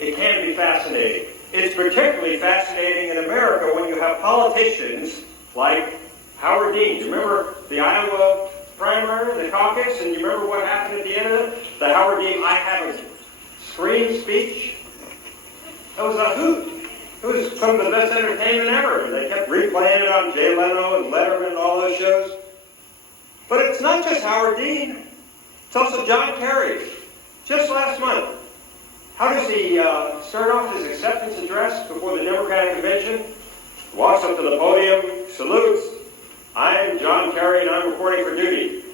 it can be fascinating. It's particularly fascinating in America when you have politicians like Howard Dean. You remember the Iowa primary, the caucus, and you remember what happened at the end of it? The Howard Dean "I have a scream" speech. That was a hoot. It was some of the best entertainment ever. They kept replaying it on Jay Leno and Letterman and all those shows. But it's not just Howard Dean. It's also John Kerry. Just last month. How does he start off his acceptance address before the Democratic Convention? Walks up to the podium, salutes. "I'm John Kerry and I'm reporting for duty."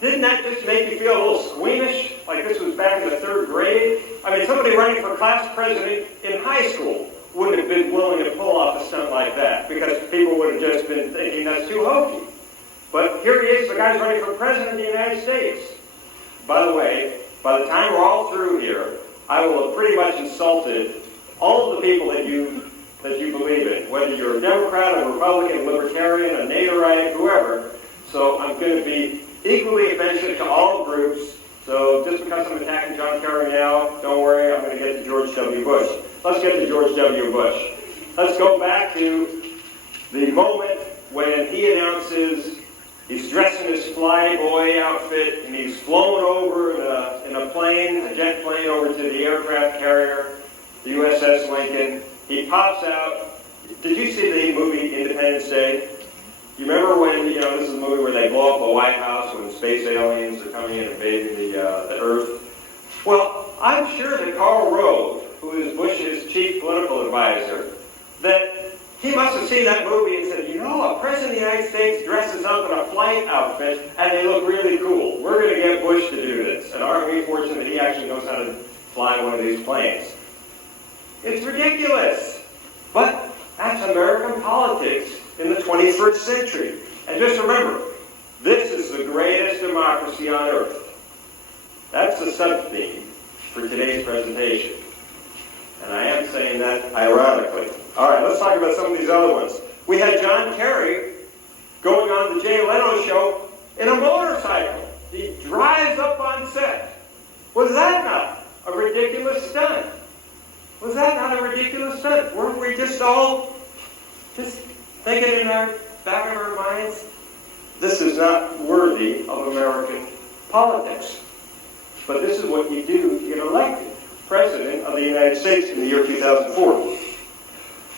Didn't that just make you feel a little squeamish? Like this was back in the 3rd grade? I mean, somebody running for class president in high school wouldn't have been willing to pull off a stunt like that because people would have just been thinking that's too hokey. But here he is, the guy's running for president of the United States. By the way, by the time we're all through here, I will have pretty much insulted all of the people that you believe in, whether you're a Democrat, a Republican, a Libertarian, a Naderite, whoever. So I'm going to be equally offensive to all groups. So just because I'm attacking John Kerry now, don't worry, I'm going to get to George W. Bush. Let's get to George W. Bush. Let's go back to the moment when he announces he's dressed in his flyboy outfit and he's flown over in a plane, a jet plane, over to the aircraft carrier, the USS Lincoln. He pops out. Did you see the movie Independence Day? You remember when, this is a movie where they blow up the White House when space aliens are coming in and invading the Earth? Well, I'm sure that Karl Rove, who is Bush's chief political advisor, that he must have seen that movie and said, a president of the United States dresses up in a flight outfit and they look really cool. We're going to get Bush to do this. And aren't we fortunate that he actually knows how to fly one of these planes? It's ridiculous. But that's American politics in the 21st century. And just remember, this is the greatest democracy on earth. That's the sub-theme for today's presentation. And I am saying that ironically. All right, let's talk about some of these other ones. We had John Kerry going on the Jay Leno show in a motorcycle. He drives up on set. Was that not a ridiculous stunt? Was that not a ridiculous stunt? Weren't we just all thinking in our back of our minds, this is not worthy of American politics? But this is what you do to get elected President of the United States in the year 2004.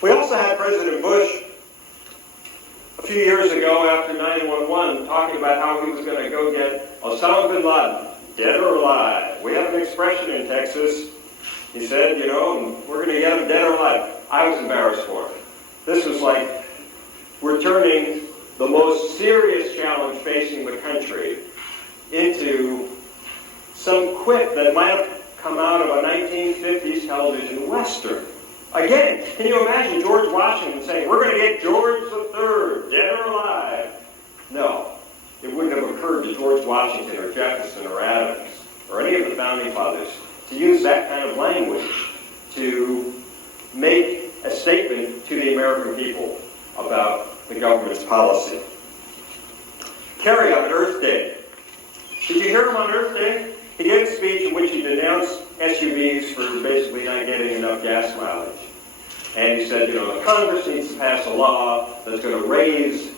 We also had President Bush a few years ago after 9/11 talking about how he was going to go get Osama bin Laden, dead or alive. We have an expression in Texas. He said, we're going to get him dead or alive. I was embarrassed for him. This was like we're turning the most serious challenge facing the country into some quip that might have come out of a 1950s television western. Again, can you imagine George Washington saying, we're going to get George III, dead or alive? No, it wouldn't have occurred to George Washington or Jefferson or Adams or any of the founding fathers to use that kind of language to make a statement to the American people about the government's policy. Kerry on Earth Day. Did you hear him on Earth Day? He gave a speech in which he denounced SUVs for basically not getting enough gas mileage. And he said, the Congress needs to pass a law that's going to raise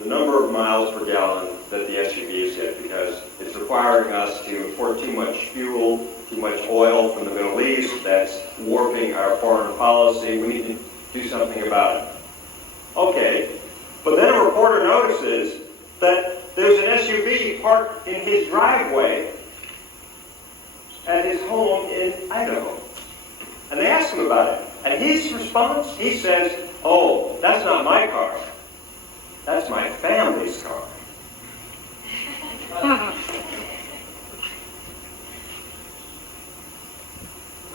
the number of miles per gallon that the SUVs get because it's requiring us to import too much fuel, too much oil from the Middle East. That's warping our foreign policy. We need to do something about it. Okay, but then a reporter notices that there's an SUV parked in his driveway at his home in Idaho. And they ask him about it. And his response, he says, oh, that's not my car. That's my family's car.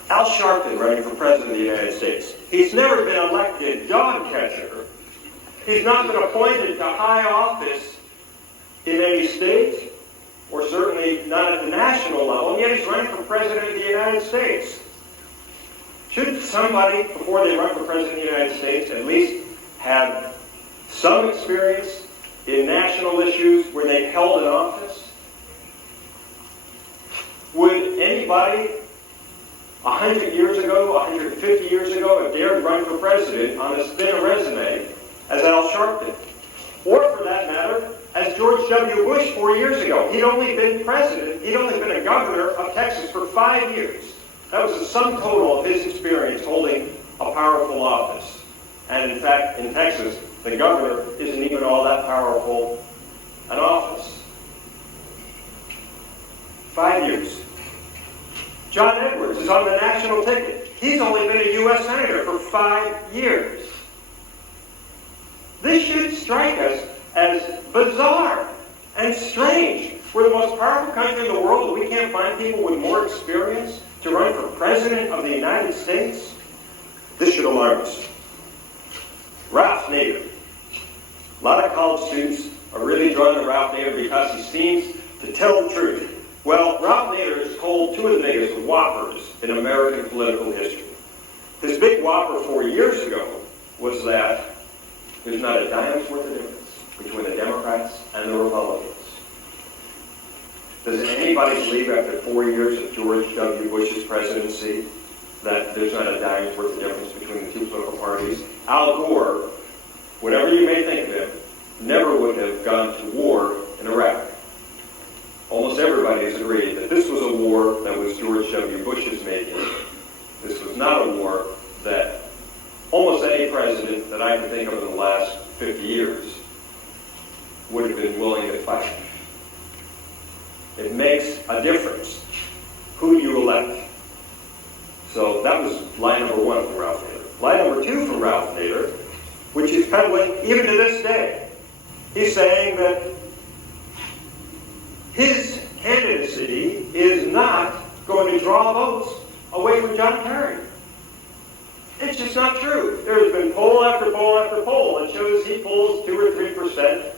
Al Sharpton running for president of the United States. He's never been elected dog catcher. He's not been appointed to high office in any state, or certainly not at the national level, and yet he's running for president of the United States. Shouldn't somebody, before they run for president of the United States, at least have some experience in national issues where they've held an office? Would anybody 100 years ago, 150 years ago, have dared run for president on as thin a resume as Al Sharpton. Or, for that matter, as George W. Bush 4 years ago. He'd only been president, he'd only been a governor of Texas for 5 years. That was the sum total of his experience holding a powerful office. And in fact, in Texas, the governor isn't even all that powerful an office. 5 years. John Edwards is on the national ticket. He's only been a U.S. Senator for 5 years. This should strike us as bizarre and strange. We're the most powerful country in the world, and we can't find people with more experience to run for president of the United States? This should alarm us. Ralph Nader. A lot of college students are really drawn to Ralph Nader because he seems to tell the truth. Well, Ralph Nader has told two of the biggest whoppers in American political history. His big whopper 4 years ago was that there's not a dime's worth of difference between the Democrats and the Republicans. Does anybody believe after 4 years of George W. Bush's presidency that there's not a dime's worth of difference between the two political parties? Al Gore, whatever you may think of him, never would have gone to war in Iraq. Almost everybody has agreed that this was a war that was George W. Bush's making. This was not a war that almost any president that I can think of in the last 50 years would have been willing to fight. It makes a difference who you elect. So that was line number one from Ralph Nader. Line number two from Ralph Nader, which he's peddling even to this day. He's saying that his candidacy is not going to draw votes away from John Kerry. It's just not true. There's been poll after poll after poll that shows he pulls 2 or 3%.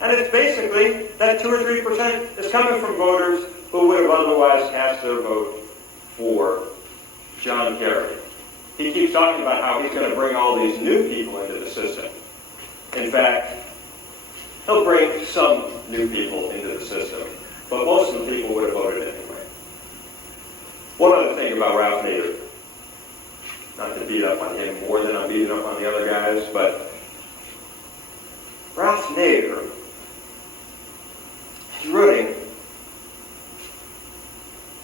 And it's basically that 2 or 3% is coming from voters who would have otherwise cast their vote for John Kerry. He keeps talking about how he's going to bring all these new people into the system. In fact, he'll bring some new people into the system, but most of the people would have voted anyway. One other thing about Ralph Nader, not to beat up on him more than I'm beating up on the other guys, but Ralph Nader is running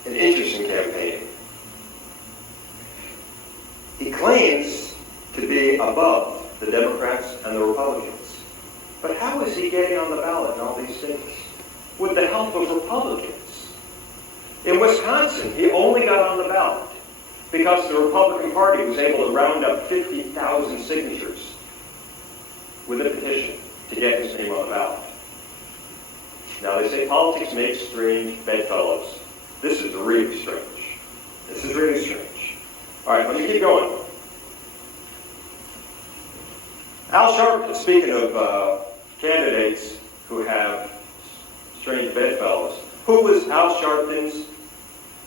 an interesting campaign. He claims to be above the Democrats and the Republicans. But how is he getting on the ballot in all these states? With the help of Republicans. In Wisconsin, he only got on the ballot because the Republican Party was able to round up 50,000 signatures with a petition to get his name on the ballot. Now, they say politics makes strange bedfellows. This is really strange. This is really strange. All right, let me keep going. Al Sharpton, speaking of candidates who have strange bedfellows, who was Al Sharpton's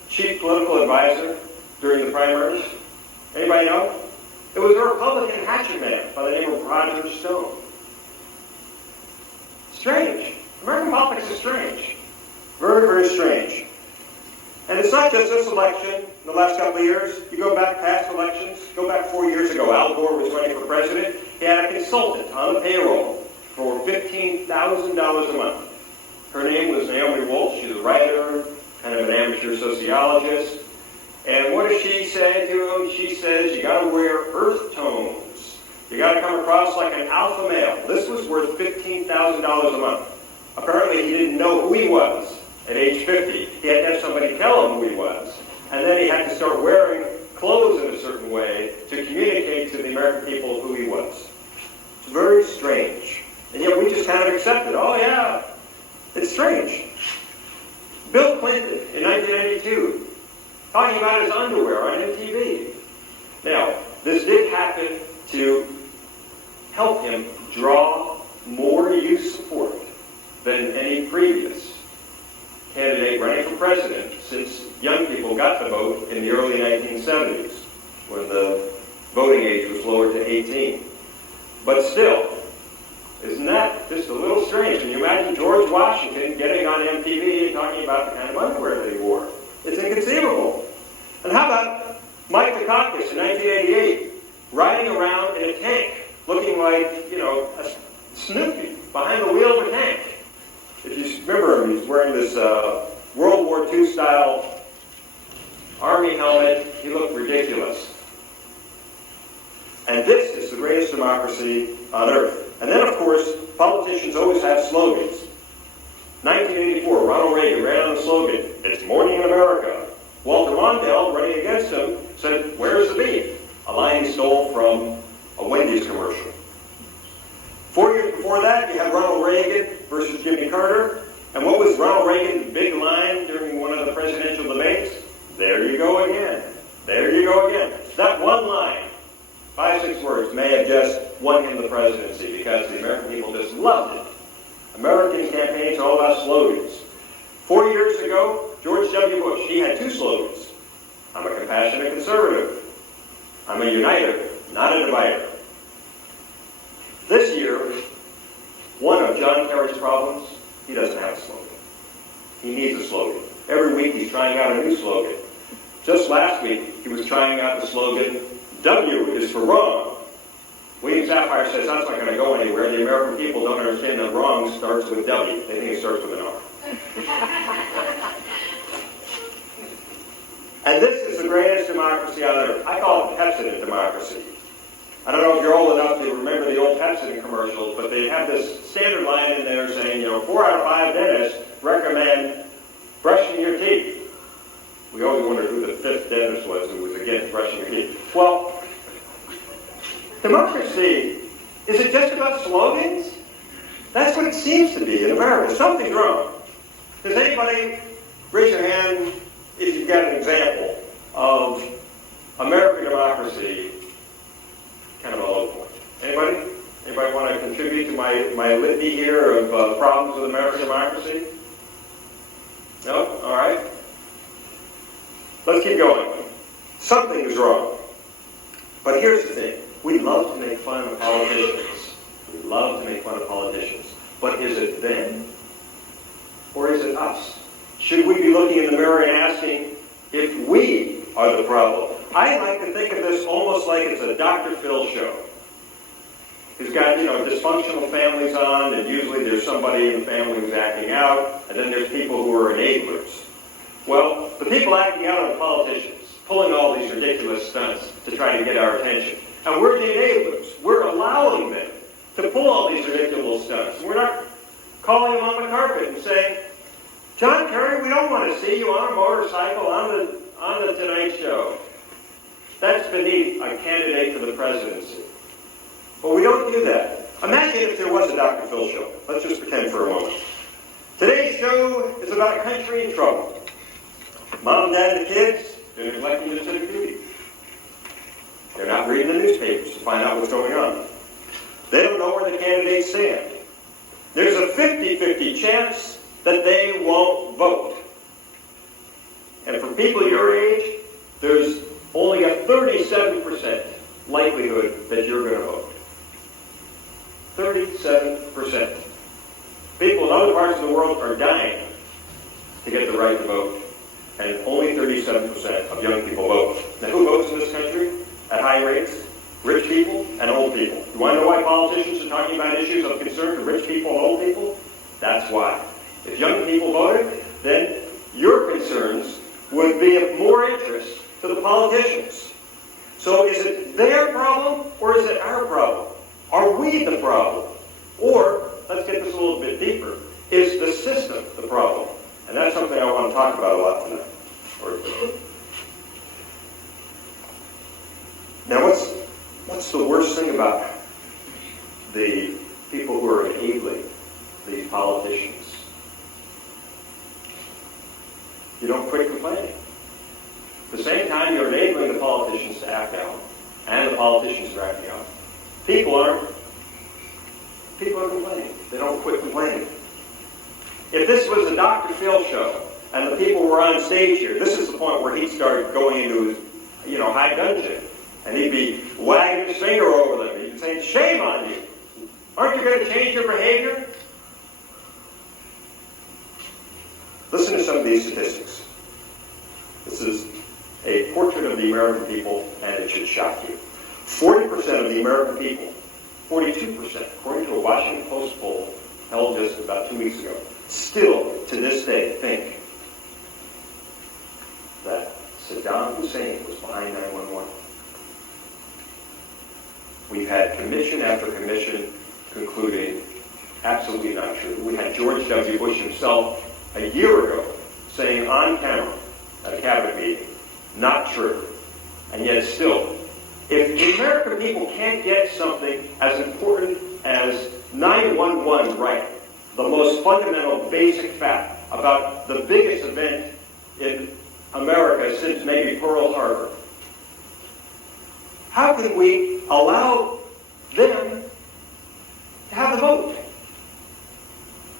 chief political advisor during the primaries? Anybody know? It was a Republican hatchet man by the name of Roger Stone. Strange. American politics is strange. Very, very strange. And it's not just this election, in the last couple of years. You go back past elections, go back 4 years ago, Al Gore was running for president. He had a consultant on the payroll for $15,000 a month. Her name was Naomi Wolf. She's a writer, kind of an amateur sociologist. And what does she say to him? She says, you got to wear earth tones. You got to come across like an alpha male. This was worth $15,000 a month. Apparently, he didn't know who he was at age 50. He had to have somebody tell him who he was. And then he had to start wearing clothes in a certain way to communicate to the American people who he was. It's very strange. And yet we just kind of accept it. Oh, yeah. It's strange. Bill Clinton in 1992, talking about his underwear on MTV. Now, this did happen to help him draw more youth support than any previous candidate running for president since young people got the vote in the early 1970s, when the voting age was lowered to 18. But still, isn't that just a little strange? Can you imagine George Washington getting on MTV and talking about the kind of underwear that he wore? It's inconceivable. And how about Mike Dukakis in 1988, riding around in a tank, looking like, a Snoopy behind the wheel of a tank. If you remember him, he's wearing this World War II style army helmet. He looked ridiculous. And this is the greatest democracy on earth. And then, of course, politicians always have slogans. 1984, Ronald Reagan ran on the slogan, "It's morning in America." Walter Mondale, running against him, said, "Where's the beef?" A line he stole from a Wendy's commercial. 4 years before that, you had Ronald Reagan versus Jimmy Carter. And what was Ronald Reagan's big line during one of the presidential debates? "There you go again. There you go again." That one line, 5, 6 words, may have just won him the presidency because the American people just loved it. American campaigns are all about slogans. 4 years ago, George W. Bush, he had 2 slogans. "I'm a compassionate conservative. I'm a uniter, not a divider." This year, one of John Kerry's problems, he doesn't have a slogan. He needs a slogan. Every week he's trying out a new slogan. Just last week, he was trying out the slogan, "W is for wrong." William Safire says that's not going to go anywhere. The American people don't understand that wrong starts with W. They think it starts with an R. And this is the greatest democracy on earth. I call it Pepsodent democracy. I don't know if you're old enough to remember the old Pepsodent commercials, but they have this standard line in there saying, 4 out of 5 dentists recommend brushing your teeth. We always wondered who the 5th dentist was who was against brushing your teeth. Well, democracy, is it just about slogans? That's what it seems to be in America. Something's wrong. Does anybody raise your hand if you've got an example of American democracy kind of all over the place? Anybody? Anybody want to contribute to my litany here of problems with American democracy? No? All right. Let's keep going. Something is wrong. But here's the thing. We love to make fun of politicians. We love to make fun of politicians. But is it them? Or is it us? Should we be looking in the mirror and asking if we are the problem? I like to think of this almost like it's a Dr. Phil show. He's got, dysfunctional families on, and usually there's somebody in the family who's acting out, and then there's people who are enablers. Well, the people acting out are the politicians, pulling all these ridiculous stunts to try to get our attention. And we're the enablers. We're allowing them to pull all these ridiculous stunts. We're not calling them on the carpet and saying, "John Kerry, we don't want to see you on a motorcycle on the Tonight Show." That's beneath a candidate for the presidency. But we don't do that. Imagine if there was a Dr. Phil show. Let's just pretend for a moment. Today's show is about a country in trouble. Mom and dad and the kids, they're neglecting their civic duty. They're not reading the newspapers to find out what's going on. They don't know where the candidates stand. There's a 50-50 chance that they won't vote. And for people your age, there's only a 37% likelihood that you're going to vote. 37%. People in other parts of the world are dying to get the right to vote, and only 37% of young people vote. Now, who votes in this country at high rates? Rich people and old people. You want to know why politicians are talking about issues of concern to rich people and old people? That's why. If young people voted, then your concerns would be of more interest to the politicians. So is it their problem or is it our problem? Are we the problem? Or, let's get this a little bit deeper, is the system the problem? And that's something I want to talk about a lot tonight. Now, what's the worst thing about the people who are enabling these politicians? You don't quit complaining. At the same time, you're enabling the politicians to act out, and the politicians are acting out. People are complaining. They don't quit complaining. If this was a Dr. Phil show, and the people were on stage here, this is the point where he'd start going into his, high dudgeon, and he'd be wagging his finger over them. He'd be saying, "Shame on you! Aren't you going to change your behavior?" Listen to some of these statistics. This is a portrait of of the American people, and it should shock you. 40% of the American people, 42%, according to a Washington Post poll held just about 2 weeks ago, still to this day think that Saddam Hussein was behind 9/11. We've had commission after commission concluding absolutely not true. We had George W. Bush himself a year ago saying on camera at a cabinet meeting, not true. And yet still, if the American people can't get something as important as 9/11 right, the most fundamental basic fact about the biggest event in America since maybe Pearl Harbor, how can we allow them to have the vote?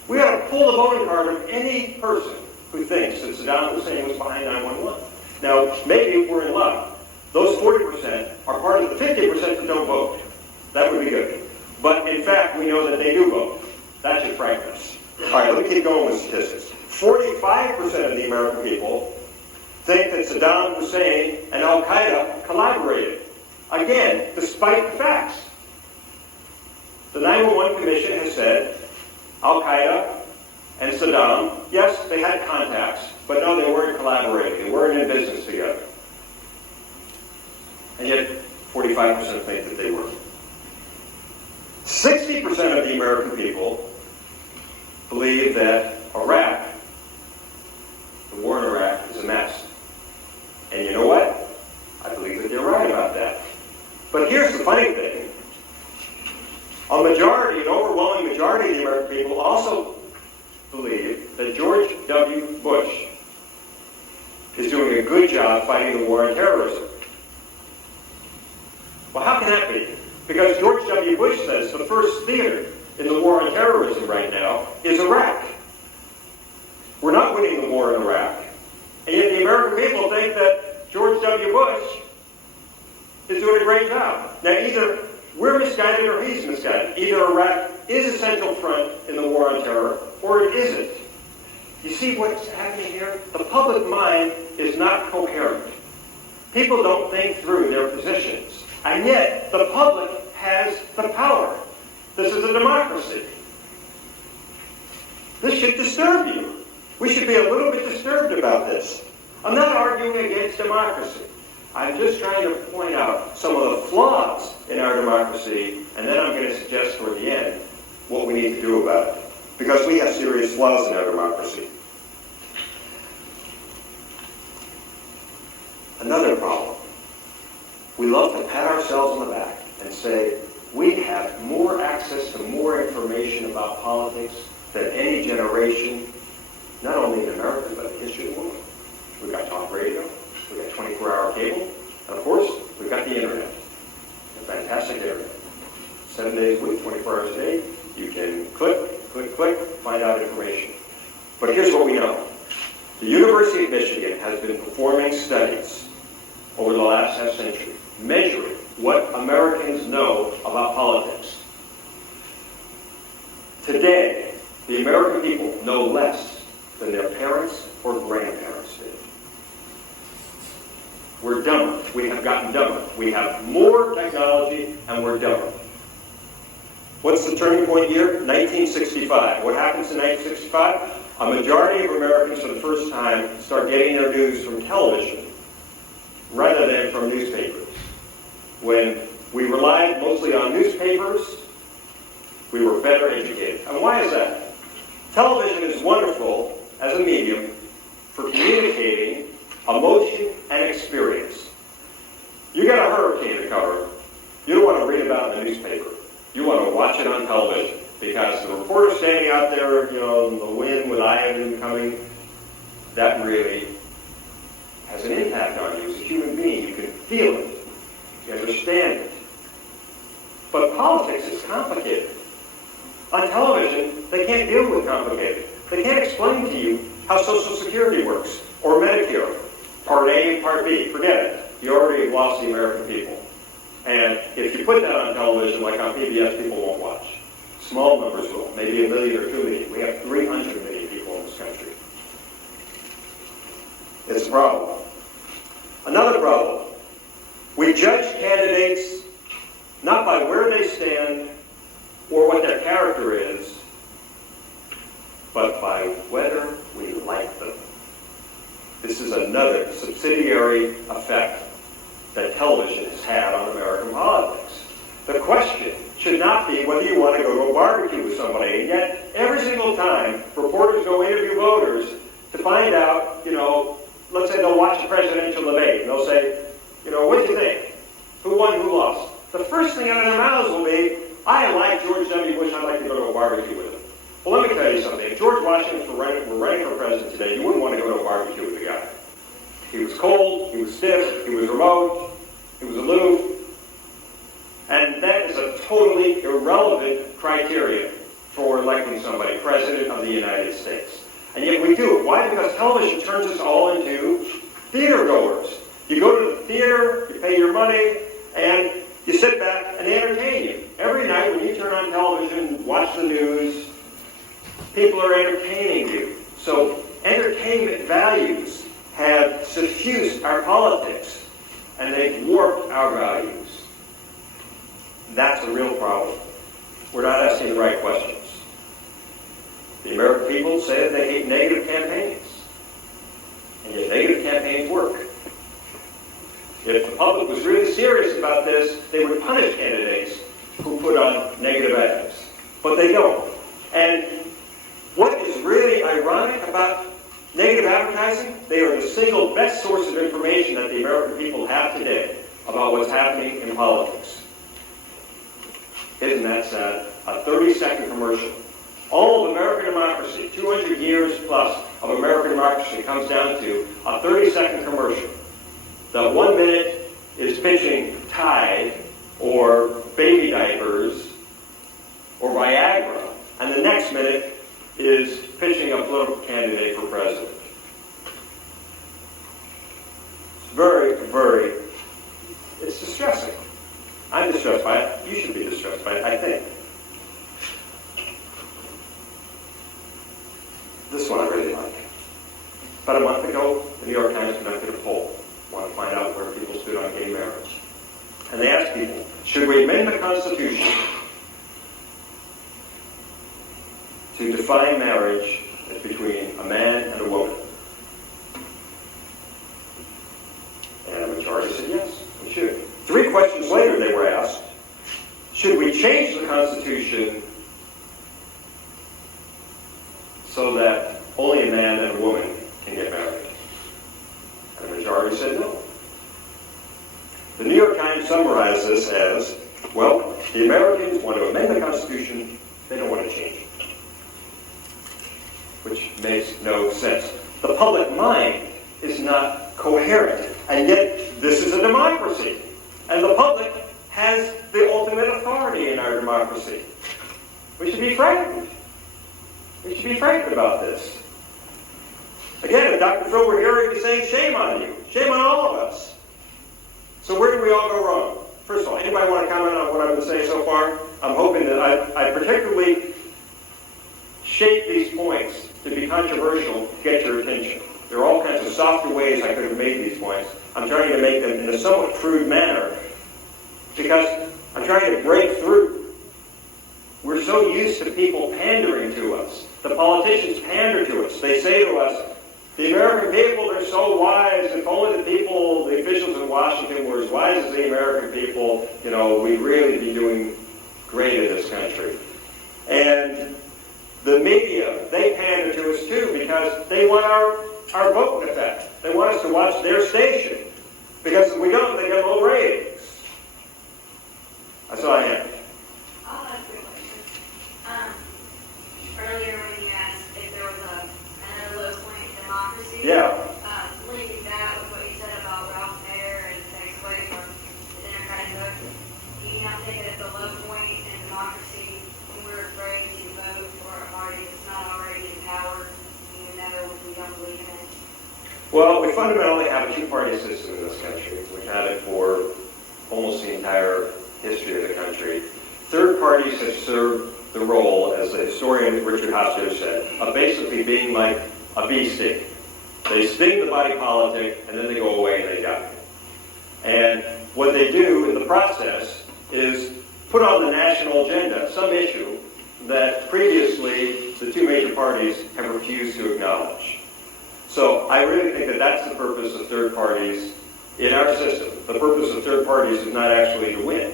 We ought to pull the voting card of any person who thinks that Saddam Hussein was behind 9/11. Now, maybe if we're in luck, those 40% are part of the 50% that don't vote. That would be good. But in fact, we know that they do vote. That should frighten us. All right, let me keep going with statistics. 45% of the American people think that Saddam Hussein and Al-Qaeda collaborated. Again, despite the facts. The 9/11 Commission has said Al-Qaeda and Saddam, yes, they had contacts, but no, they weren't collaborating. They weren't in business together. And yet, 45% think that they were. 60% of the American people believe that Iraq, the war in Iraq, is a mess. And you know what? I believe that they're right about that. But here's the funny thing. A majority, an overwhelming majority of the American people also believe that George W. Bush is doing a good job fighting the war on terrorism. Well, how can that be? Because George W. Bush says the first theater in the war on terrorism right now is Iraq. We're not winning the war in Iraq. And yet the American people think that George W. Bush is doing a great job. Now, either we're misguided or he's misguided. Either Iraq is a central front in the war on terror, or it isn't. You see what's happening here? The public mind is not coherent. People don't think through their positions. And yet, the public has the power. This is a democracy. This should disturb you. We should be a little bit disturbed about this. I'm not arguing against democracy. I'm just trying to point out some of the flaws in our democracy, and then I'm going to suggest toward the end what we need to do about it. Because we have serious flaws in our democracy. Another problem. We love to pat ourselves on the back and say, we have more access to more information about politics than any generation, not only in America, but in the history of the world. We've got talk radio, we've got 24-hour cable, and of course, we've got the internet. A fantastic internet. 7 days a week, 24 hours a day, you can click, find out information. But here's what we know. The University of Michigan has been performing studies over the last half century, measuring what Americans know about politics. Today, the American people know less than their parents or grandparents did. We're dumber. We have gotten dumber. We have more technology, and we're dumber. What's the turning point year? 1965. What happens in 1965? A majority of Americans, for the first time, start getting their news from television rather than from newspapers. When we relied mostly on newspapers, we were better educated. And why is that? Television is wonderful as a medium for communicating emotion and experience. You got a hurricane to cover. You don't want to read about it in the newspaper. You want to watch it on television because the reporter standing out there, in the wind with iodine coming, that really has an impact on you as a human being. You can feel it. You understand it. But politics is complicated. On television, they can't deal with complicated. They can't explain to you how Social Security works, or Medicare, Part A and Part B. Forget it. You already have lost the American people. And if you put that on television, like on PBS, people won't watch. Small numbers will, maybe 1 million or 2 million. We have 300 million people in this country. It's a problem. Another problem. judge candidates not by where they stand or what their character is, but by whether we like them. This is another subsidiary effect that television has had on American politics. The question should not be whether you want to go to a barbecue with somebody, and yet every single time reporters go interview voters to find out, let's say they'll watch a presidential debate, and they'll say, what do you think? Who won, who lost? The first thing out of their mouths will be, I like George W. Bush, I'd like to go to a barbecue with him. Well, let me tell you something. If George Washington were running for president today, you wouldn't want to go to a barbecue with the guy. He was cold, he was stiff, he was remote, he was aloof, and that is a totally irrelevant criteria for electing somebody president of the United States. And yet we do it. Why? Because television turns us all into theater goers. You go to the theater, you pay your money, and you sit back and they entertain you. Every night when you turn on television and watch the news, people are entertaining you. So entertainment values have suffused our politics, and they've warped our values. That's a real problem. We're not asking the right questions. The American people say that they hate negative campaigns, and yet negative campaigns work. If the public was really serious about this, they would punish candidates who put on negative ads. But they don't. And what is really ironic about negative advertising? They are the single best source of information that the American people have today about what's happening in politics. Isn't that sad? A 30-second commercial. All of American democracy, 200 years plus of American democracy, comes down to a 30-second commercial. The 1 minute is pitching Tide or baby diapers or Viagra, and the next minute is pitching a political candidate for president. It's very, very, it's distressing. I'm distressed by it. You should be distressed by it, I think. This one I really like. About a month ago, the New York Times conducted a poll. Want to find out where people stood on gay marriage. And they asked people, should we amend the Constitution to define marriage as between a man and a woman? And a majority said yes, we should. 3 questions later they were asked, should we change the Constitution so that only a man and a woman can get married? And the majority said no. The New York Times summarized this as, well, the Americans want to amend the Constitution, they don't want to change it. Which makes no sense. The public mind is not coherent, and yet this is a democracy. And the public has the ultimate authority in our democracy. We should be frightened. We should be frightened about this. Again, if Dr. Phil were here, he'd be saying, shame on you. Shame on all of us. So where do we all go wrong? First of all, anybody want to comment on what I've been saying so far? I'm hoping that I particularly shape these points to be controversial to get your attention. There are all kinds of softer ways I could have made these points. I'm trying to make them in a somewhat crude manner because I'm trying to break through. We're so used to people pandering to us. The politicians pander to us. They say to us, the American people are so wise. If only the officials in Washington were as wise as the American people, we'd really be doing great in this country. And the media, they pander to us too because they want our vote in effect. They want us to watch their station. Because if we don't, they get low ratings. That's all I have. I'll ask you a question. Earlier when you asked if there was another low point in democracy, linking that with what you said about Ralph Nader and takes away from the Democratic vote, do you not think that it's a low point in democracy when we're afraid to vote for a party that's not already in power, even though we don't believe in it? Well, we fundamentally have a two-party system in this country. We've had it for almost the entire history of the country. Third parties have served the role, as the historian Richard Hofstadter said, of basically being like a bee sting. They sting the body politic, and then they go away and they die. And what they do in the process is put on the national agenda some issue that previously the two major parties have refused to acknowledge. So I really think that that's the purpose of third parties in our system. The purpose of third parties is not actually to win.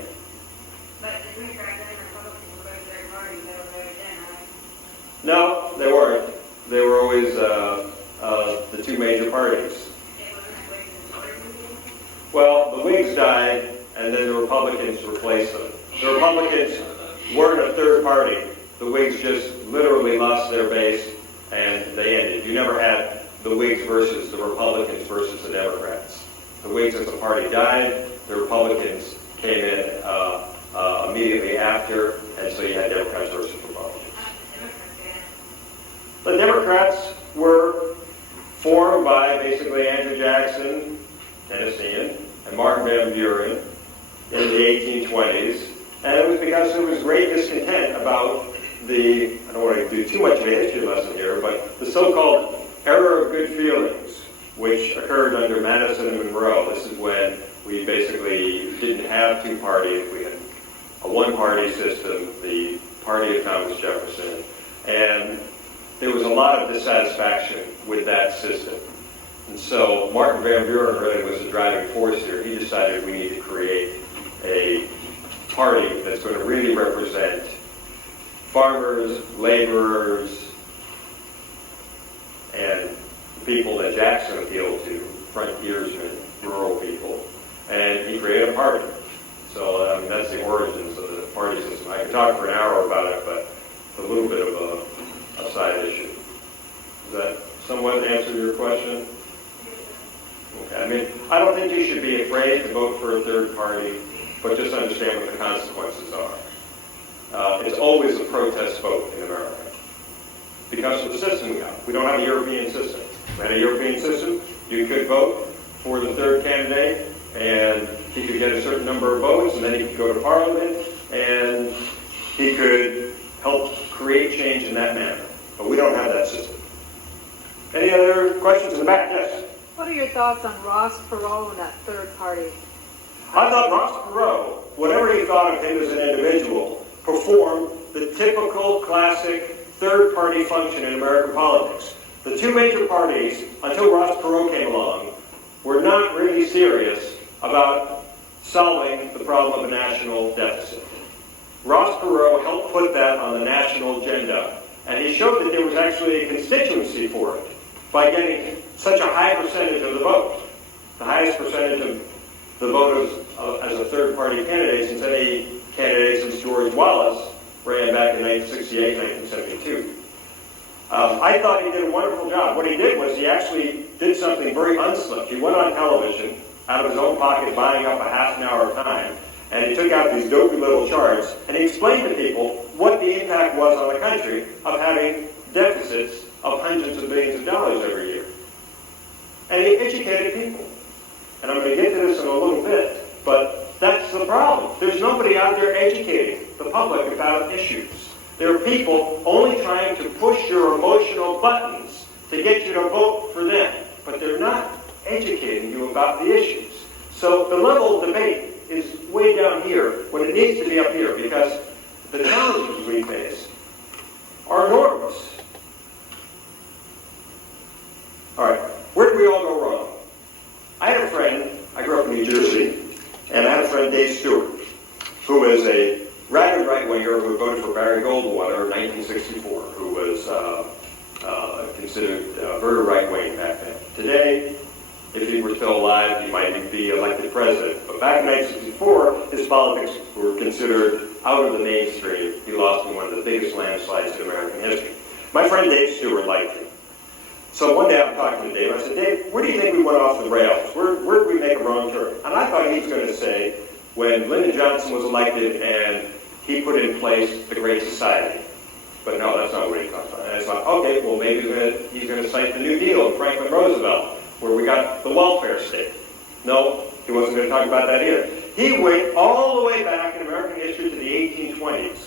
But the Democrats and Republicans were both third parties that were voted in, right? No, they weren't. They were always the two major parties. It wasn't like Whigs and Tories. Well, the Whigs died, and then the Republicans replaced them. The Republicans weren't a third party. The Whigs just literally lost their base, and they ended. You never had the Whigs versus the Republicans versus the Democrats. The Whigs as a party died. The Republicans came in immediately after, and so you had Democrats versus Republicans. The Democrats were formed by basically Andrew Jackson, Tennessean, and Martin Van Buren in the 1820s, and it was because there was great discontent about the, I don't want to do too much of a history lesson here, but the so-called era of good feelings, which occurred under Madison and Monroe. This is when we basically didn't have two parties. We had a one-party system, the party of Thomas Jefferson, and there was a lot of dissatisfaction with that system. And so Martin Van Buren really was the driving force here. He decided we need to create a party that's going to really represent farmers, laborers, and people that Jackson appealed to, frontiersmen, rural people. And he created a party. So that's the origins of the party system. I could talk for an hour about it, but it's a little bit of a side issue. Does that somewhat answer your question? Okay. I mean, I don't think you should be afraid to vote for a third party, but just understand what the consequences are. It's always a protest vote in America because of the system we have. We don't have a European system. If we had a European system, you could vote for the third candidate, and he could get a certain number of votes, and then he could go to Parliament, and he could help create change in that manner. But we don't have that system. Any other questions in the back? Yes? What are your thoughts on Ross Perot and that third party? I thought Ross Perot, whatever you thought of him as an individual, performed the typical classic third-party function in American politics. The two major parties, until Ross Perot came along, were not really serious about solving the problem of a national deficit. Ross Perot helped put that on the national agenda, and he showed that there was actually a constituency for it by getting such a high percentage of the vote. The highest percentage of the voters as a third-party candidate since any candidate since George Wallace ran back in 1968, 1972. I thought he did a wonderful job. What he did was he actually did something very unslick. He went on television, out of his own pocket, buying up a half an hour of time, and he took out these dopey little charts, and he explained to people what the impact was on the country of having deficits of hundreds of billions of dollars every year. And he educated people. And I'm going to get to this in a little bit, but that's the problem. There's nobody out there educating the public about issues. There are people only trying to push your emotional buttons to get you to vote for them, but they're not educating you about the issues. So the level of debate is way down here when it needs to be up here, because the challenges we face are enormous. All right, where did we all go wrong? I had a friend, I grew up in New Jersey, and I had a friend, Dave Stewart, who was a rabid right-winger who voted for Barry Goldwater in 1964, who was considered very right-wing back then. Today, if he were still alive, he might be elected president. But back in 1964, his politics were considered out of the mainstream. He lost in one of the biggest landslides in American history. My friend Dave Stewart liked him. So one day I'm talking to Dave. I said, Dave, where do you think we went off the rails? Where did we make a wrong turn? And I thought he was going to say, when Lyndon Johnson was elected and he put in place the Great Society. But no, that's not what he talked about. And I thought, okay, well maybe he's going to cite the New Deal and Franklin Roosevelt, where we got the welfare state. No, he wasn't going to talk about that either. He went all the way back in American history to the 1820s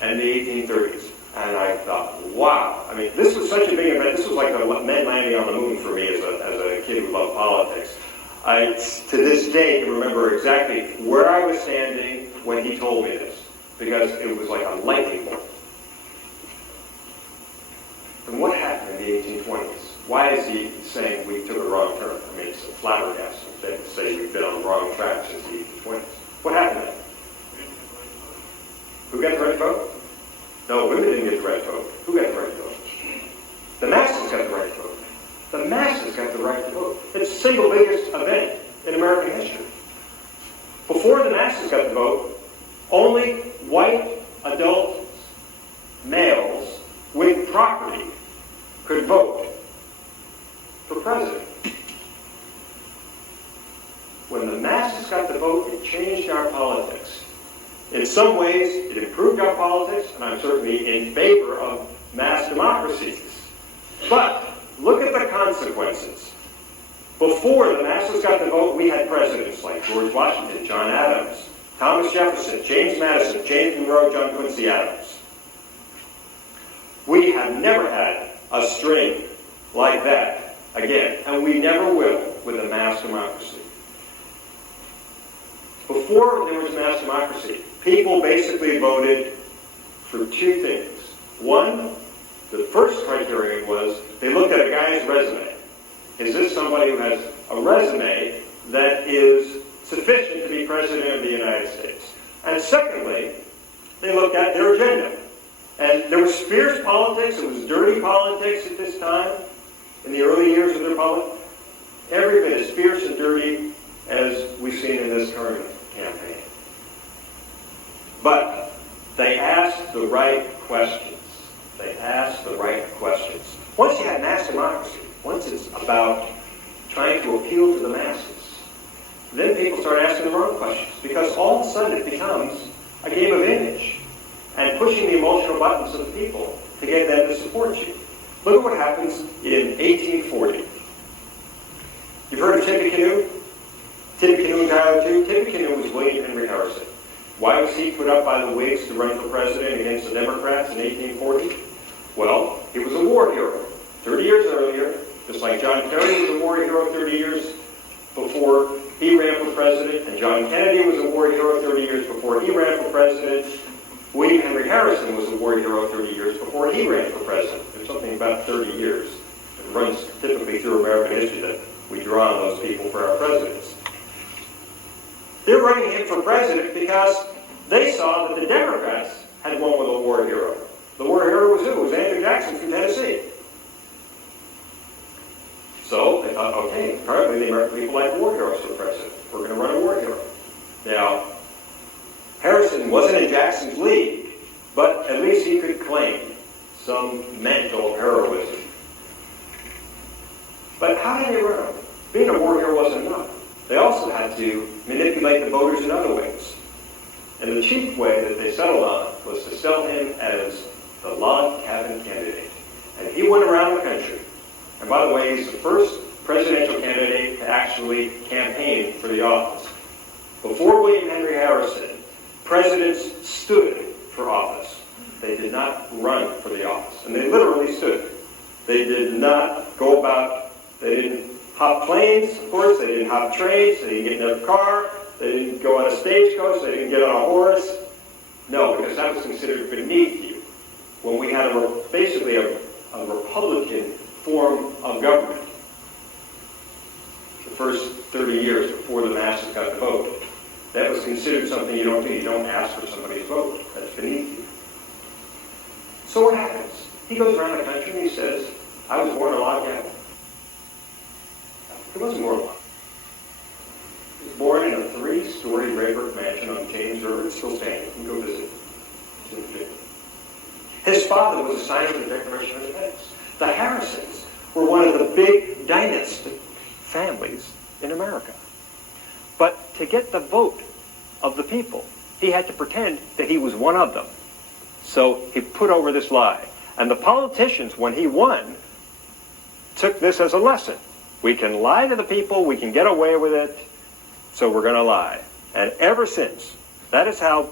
and the 1830s. And I thought, wow. I mean, this was such a big event. This was like the men landing on the moon for me as a kid who loved politics. I, to this day, can remember exactly where I was standing when he told me this, because it was like a lightning bolt. And what happened in the 1820s? Why is he saying we took a wrong turn? I mean, it's a flabbergasting thing to say we've been on the wrong track since the 1820s. What happened then? Who got the right to vote? No, women didn't get the right to vote. Who got the right to vote? The masses got the right to vote. The masses got the right to vote. It's the single biggest event in American history. Before the masses got the vote, only white adult males with property could vote for president. When the masses got the vote, it changed our politics. In some ways, it improved our politics, and I'm certainly in favor of mass democracies. But look at the consequences. Before the masses got the vote, we had presidents like George Washington, John Adams, Thomas Jefferson, James Madison, James Monroe, John Quincy Adams. We have never had a string like that again, and we never will with a mass democracy. Before there was mass democracy, people basically voted for two things. One, the first criterion was they looked at a guy's resume. Is this somebody who has a resume that is sufficient to be president of the United States? And secondly, they looked at their agenda. And there was fierce politics, it was dirty politics at this time, in the early years of the Republic. Every bit as fierce and dirty as we've seen in this current campaign. But they asked the right questions. They asked the right questions. Once you have mass democracy, once it's about trying to appeal to the masses, then people start asking the wrong questions, because all of a sudden it becomes a game of image and pushing the emotional buttons of the people to get them to support you. Look at what happens in 1840. You've heard of Tippecanoe? Tippecanoe and Tyler too? Tippecanoe was William Henry Harrison. Why was he put up by the Whigs to run for president against the Democrats in 1840? Well, he was a war hero. 30 years earlier, just like John Kerry was a war hero 30 years before he ran for president, and John Kennedy was a war hero 30 years before he ran for president, William Henry Harrison was a war hero 30 years before he ran for president. There's something about 30 years. It runs typically through American history that we draw on those people for our presidents. They're running him for president because they saw that the Democrats had one with a war hero. The war hero was who? It was Andrew Jackson from Tennessee. So they thought, okay, apparently the American people like war heroes for president. We're going to run a war hero. Now, Harrison wasn't in Jackson's league, but at least he could claim some mental heroism. But how did they run him? Being a war hero wasn't enough. They also had to manipulate the voters in other ways. And the chief way that they settled on was to sell him as the log cabin candidate. And he went around the country. And by the way, he's the first presidential candidate to actually campaign for the office. Before William Henry Harrison, presidents stood for office. They did not run for the office. And they literally stood. They did not go about, they didn't hop planes, of course, they didn't hop trains, they didn't get in their car, they didn't go on a stagecoach, they didn't get on a horse. No, because that was considered beneath you. When we had basically a Republican form of government, the first 30 years before the masses got the vote, that was considered something you don't do. You don't ask for somebody's vote. That's beneath you. So what happens? He goes around the country and he says, I was born a log cabin. He wasn't born a log. He was born in a 3-story red brick mansion on James River. It's still standing. You can go visit. It's in Virginia. His father was a signer of the Declaration of Independence. The Harrisons were one of the big dynastic families in America. But to get the vote of the people, he had to pretend that he was one of them. So he put over this lie. And the politicians, when he won, took this as a lesson. We can lie to the people, we can get away with it, so we're going to lie. And ever since, that is how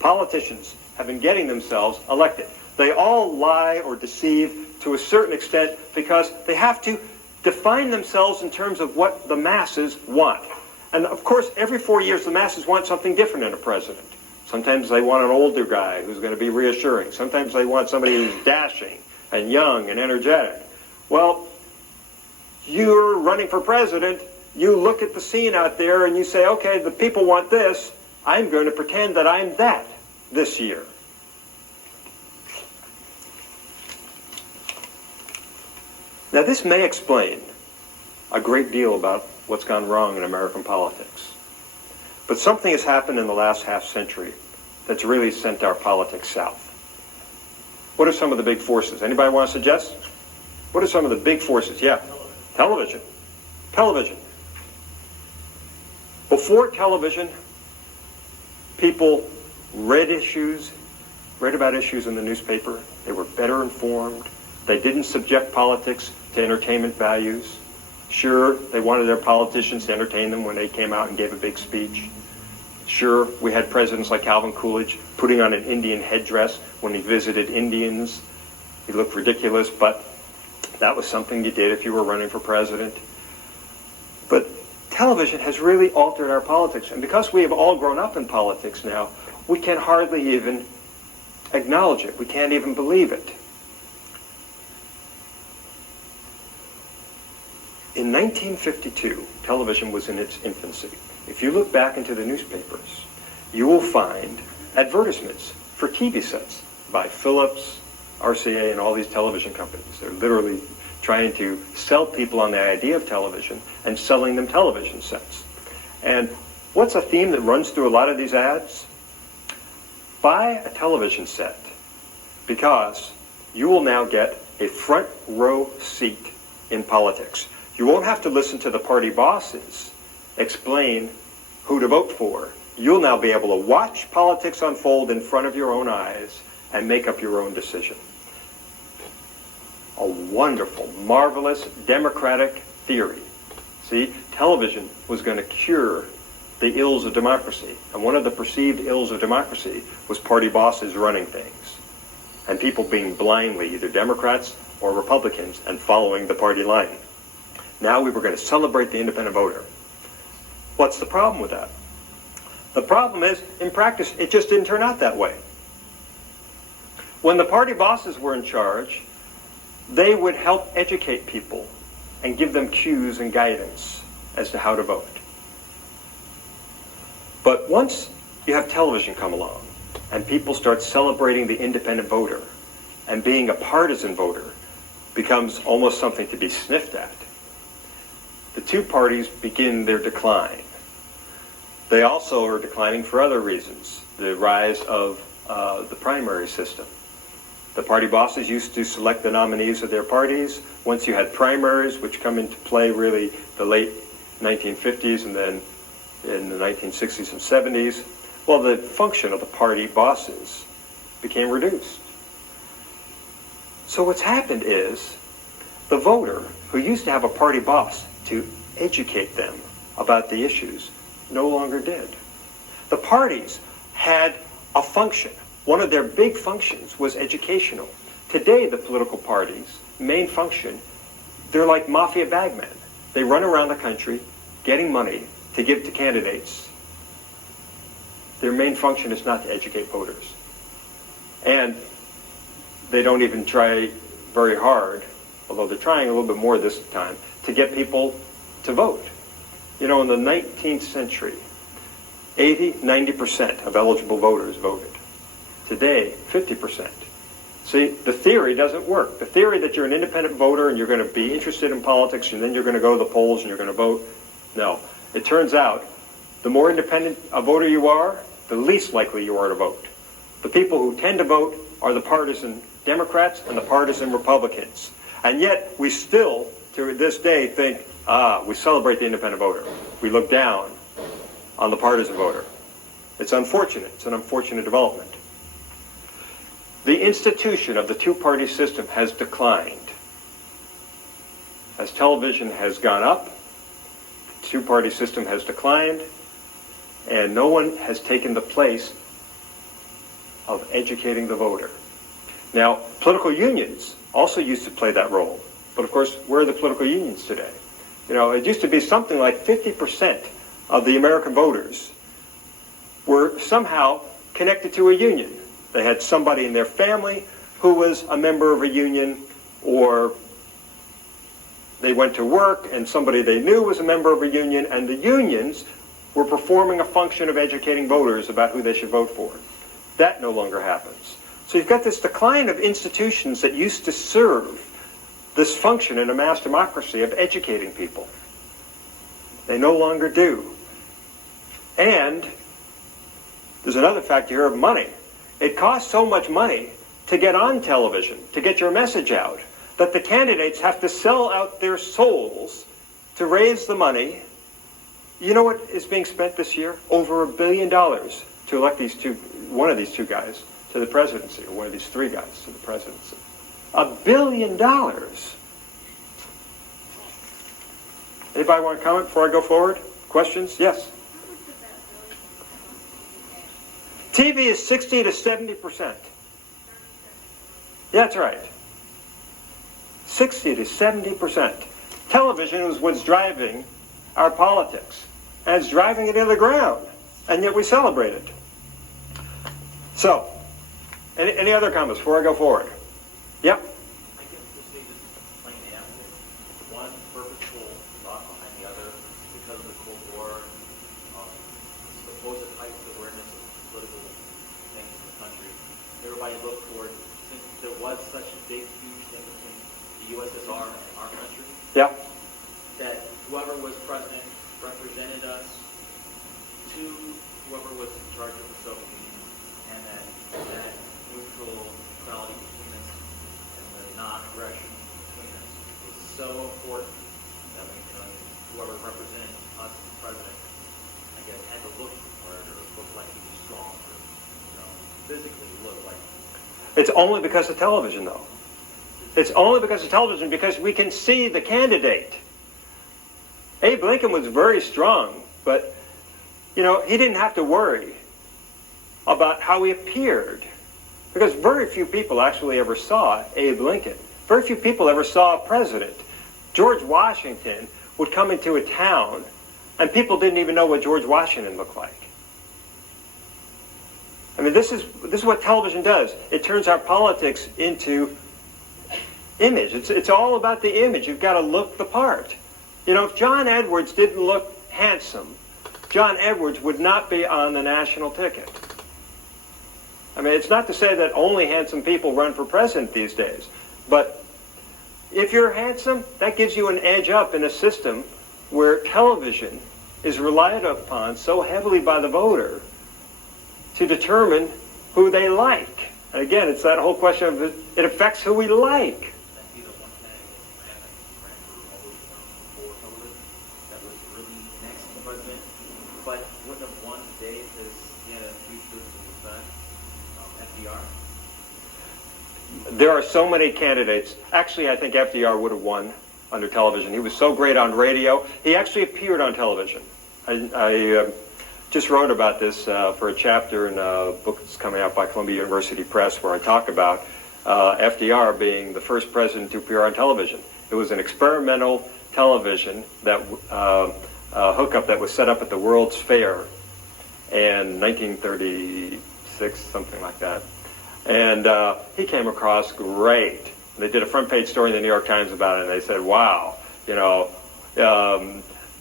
politicians have been getting themselves elected. They all lie or deceive to a certain extent because they have to define themselves in terms of what the masses want. And of course, every 4 years, the masses want something different in a president. Sometimes they want an older guy who's going to be reassuring. Sometimes they want somebody who's dashing and young and energetic. Well, you're running for president, you look at the scene out there and you say, okay, the people want this, I'm going to pretend that I'm that this year. Now, this may explain a great deal about what's gone wrong in American politics. But something has happened in the last half century that's really sent our politics south. What are some of the big forces? Anybody want to suggest? What are some of the big forces? Yeah. Television. Television. Before television, people read about issues in the newspaper. They were better informed. They didn't subject politics to entertainment values. Sure, they wanted their politicians to entertain them when they came out and gave a big speech. Sure, we had presidents like Calvin Coolidge putting on an Indian headdress when he visited Indians. He looked ridiculous, but that was something you did if you were running for president. But television has really altered our politics. And because we have all grown up in politics now, we can hardly even acknowledge it. We can't even believe it. In 1952, television was in its infancy. If you look back into the newspapers, you will find advertisements for TV sets by Philips, RCA, and all these television companies. They're literally trying to sell people on the idea of television and selling them television sets. And what's a theme that runs through a lot of these ads? Buy a television set because you will now get a front row seat in politics. You won't have to listen to the party bosses explain who to vote for. You'll now be able to watch politics unfold in front of your own eyes and make up your own decision. A wonderful, marvelous, democratic theory. See, television was going to cure the ills of democracy. And one of the perceived ills of democracy was party bosses running things. And people being blindly either Democrats or Republicans and following the party line. Now we were going to celebrate the independent voter. What's the problem with that? The problem is, in practice, it just didn't turn out that way. When the party bosses were in charge, they would help educate people and give them cues and guidance as to how to vote. But once you have television come along and people start celebrating the independent voter and being a partisan voter becomes almost something to be sniffed at, the two parties begin their decline. They also are declining for other reasons. The rise of the primary system. The party bosses used to select the nominees of their parties. Once you had primaries, which come into play really the late 1950s and then in the 1960s and 70s, well, the function of the party bosses became reduced. So what's happened is the voter, who used to have a party boss to educate them about the issues, no longer did. The parties had a function. One of their big functions was educational. Today, the political parties' main function, they're like mafia bagmen. They run around the country getting money to give to candidates. Their main function is not to educate voters. And they don't even try very hard, although they're trying a little bit more this time, to get people to vote. You know, in the 19th century, 80-90% of eligible voters voted. Today, 50%. See, the theory doesn't work. The theory that you're an independent voter and you're going to be interested in politics and then you're going to go to the polls and you're going to vote. No. It turns out, the more independent a voter you are, the least likely you are to vote. The people who tend to vote are the partisan Democrats and the partisan Republicans. And yet, we still, to this day, think, we celebrate the independent voter. We look down on the partisan voter. It's unfortunate. It's an unfortunate development. The institution of the two-party system has declined. As television has gone up, the two-party system has declined, and no one has taken the place of educating the voter. Now, political unions also used to play that role. But of course, where are the political unions today? You know, it used to be something like 50% of the American voters were somehow connected to a union. They had somebody in their family who was a member of a union, or they went to work and somebody they knew was a member of a union, and the unions were performing a function of educating voters about who they should vote for. That no longer happens. So you've got this decline of institutions that used to serve this function in a mass democracy of educating people. They no longer do. And there's another factor here of money. It costs so much money to get on television, to get your message out, that the candidates have to sell out their souls to raise the money. You know what is being spent this year? Over $1 billion to elect one of these two guys to the presidency, or one of these three guys to the presidency. $1 billion. Anybody want to comment before I go forward? Questions? Yes? TV is 60 to 70%. Yeah, that's right. 60 to 70%. Television is what's driving our politics. And it's driving it into the ground. And yet we celebrate it. So, any other comments before I go forward? Yep. I guess this thing is plain ambit. One purposeful thought behind the other because of the Cold War, supposed heightened awareness of political things in the country. Everybody looked toward, since there was such a big, huge thing between the USSR and our country, Yeah. that whoever was president represented us to whoever was in charge of the Soviet Union, and that neutral neutrality between us and the non-aggression between us was so important that we, whoever represented us as president, I guess, had to look for it or look like he was strong or, physically look like. It's only because of television, though. It's only because of television, because we can see the candidate. Abe Lincoln was very strong, but, he didn't have to worry about how he appeared, because very few people actually ever saw Abe Lincoln. Very few people ever saw a president. George Washington would come into a town, and people didn't even know what George Washington looked like. I mean, this is what television does. It turns our politics into image. It's all about the image. You've got to look the part. If John Edwards didn't look handsome, John Edwards would not be on the national ticket. I mean, it's not to say that only handsome people run for president these days, but if you're handsome, that gives you an edge up in a system where television is relied upon so heavily by the voter to determine who they like. And again, it's that whole question of it affects who we like. But wouldn't have won today because he had a huge boost in his son, FDR? There are so many candidates. Actually, I think FDR would have won under television. He was so great on radio. He actually appeared on television. I just wrote about this for a chapter in a book that's coming out by Columbia University Press, where I talk about FDR being the first president to appear on television. It was an experimental television that hookup that was set up at the World's Fair in 1936, something like that. And he came across great. They did a front page story in the New York Times about it, and they said, wow,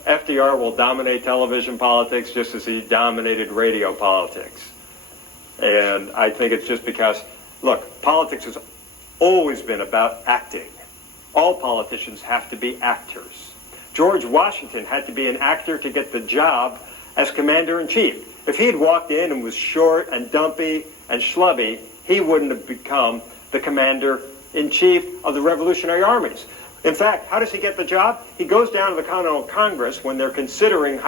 FDR will dominate television politics just as he dominated radio politics. And I think it's just because, look, politics has always been about acting. All politicians have to be actors. George Washington had to be an actor to get the job as commander-in-chief. If he had walked in and was short and dumpy and schlubby, he wouldn't have become the commander-in-chief of the Revolutionary Armies. In fact, how does he get the job? He goes down to the Continental Congress when they're considering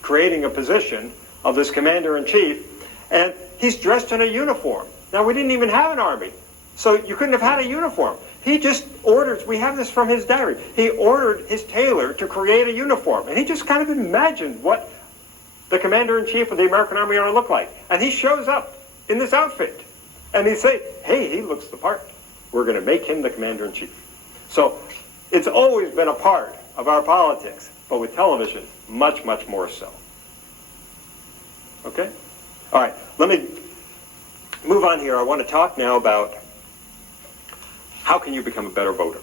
creating a position of this commander-in-chief, and he's dressed in a uniform. Now, we didn't even have an army, so you couldn't have had a uniform. He just orders, we have this from his diary, he ordered his tailor to create a uniform, and he just kind of imagined what the commander-in-chief of the American Army ought to look like. And he shows up in this outfit, and he say, hey, he looks the part. We're going to make him the commander-in-chief. So it's always been a part of our politics, but with television, much, much more so. Okay? All right, let me move on here. I want to talk now about how can you become a better voter.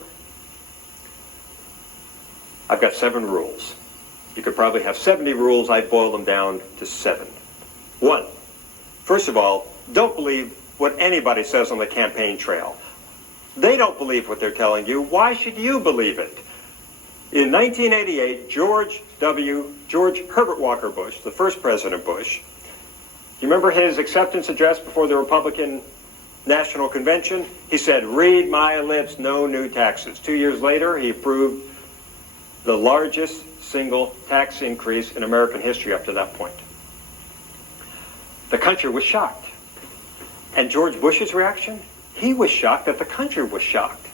I've got 7 rules. You could probably have 70 rules. I boil them down to 7. 1, first of all, don't believe what anybody says on the campaign trail. They don't believe what they're telling you. Why should you believe it? In 1988, George Herbert Walker Bush, the first President Bush, you remember his acceptance address before the Republican National Convention? He said, "Read my lips, no new taxes." 2 years later, he approved the largest single tax increase in American history up to that point. The country was shocked. And George Bush's reaction? He was shocked that the country was shocked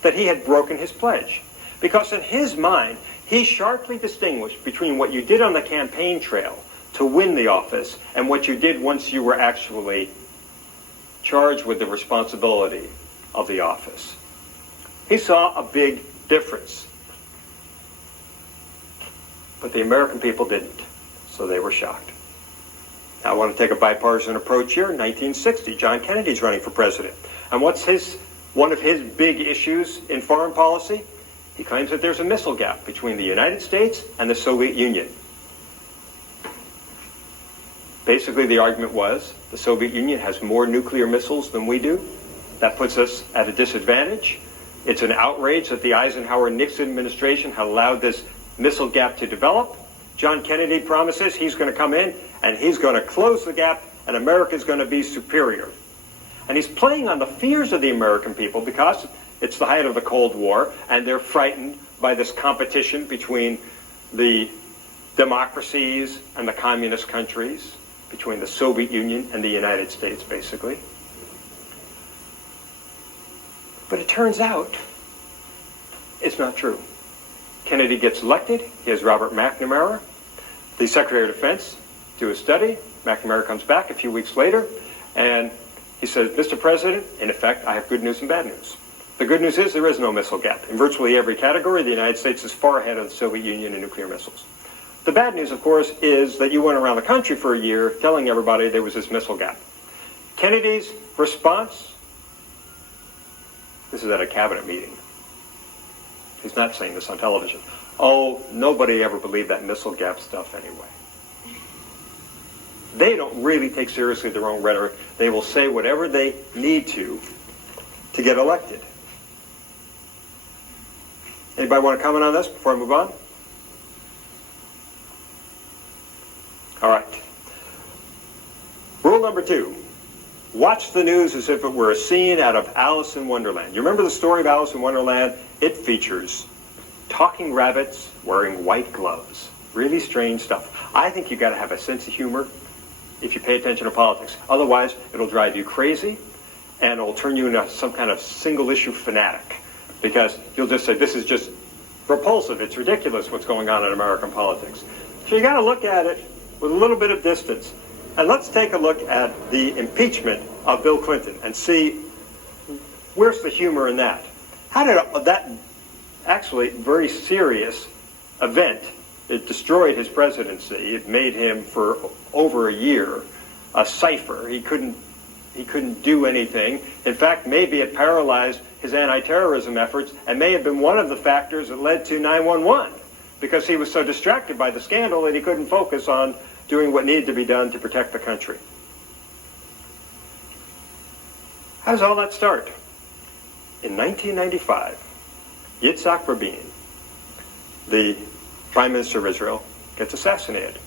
that he had broken his pledge. Because in his mind, he sharply distinguished between what you did on the campaign trail to win the office and what you did once you were actually charged with the responsibility of the office. He saw a big difference. But the American people didn't, so they were shocked. Now, I want to take a bipartisan approach here. In 1960, John Kennedy's running for president. And what's one of his big issues in foreign policy? He claims that there's a missile gap between the United States and the Soviet Union. Basically, the argument was the Soviet Union has more nuclear missiles than we do. That puts us at a disadvantage. It's an outrage that the Eisenhower-Nixon administration had allowed this missile gap to develop. John Kennedy promises he's going to come in and he's going to close the gap and America's going to be superior. And he's playing on the fears of the American people because it's the height of the Cold War and they're frightened by this competition between the democracies and the communist countries, between the Soviet Union and the United States, basically. But it turns out it's not true. Kennedy gets elected. He has Robert McNamara, the Secretary of Defense, do a study. McNamara comes back a few weeks later, and he says, "Mr. President, in effect, I have good news and bad news. The good news is there is no missile gap. In virtually every category, the United States is far ahead of the Soviet Union in nuclear missiles. The bad news, of course, is that you went around the country for a year telling everybody there was this missile gap." Kennedy's response, this is at a cabinet meeting. He's not saying this on television. "Oh, nobody ever believed that missile gap stuff anyway." They don't really take seriously their own rhetoric. They will say whatever they need to get elected. Anybody want to comment on this before I move on? All right. Rule number 2. Watch the news as if it were a scene out of Alice in Wonderland. You remember the story of Alice in Wonderland? It features talking rabbits wearing white gloves. Really strange stuff. I think you've got to have a sense of humor if you pay attention to politics. Otherwise, it'll drive you crazy and it'll turn you into some kind of single-issue fanatic because you'll just say, this is just repulsive. It's ridiculous what's going on in American politics. So you got to look at it with a little bit of distance. And let's take a look at the impeachment of Bill Clinton and see where's the humor in that. How did that actually very serious event, it destroyed his presidency. It made him for over a year a cipher. He couldn't do anything. In fact, maybe it paralyzed his anti-terrorism efforts and may have been one of the factors that led to 9/11 because he was so distracted by the scandal that he couldn't focus on doing what needed to be done to protect the country. How does all that start? In 1995, Yitzhak Rabin, the Prime Minister of Israel, gets assassinated.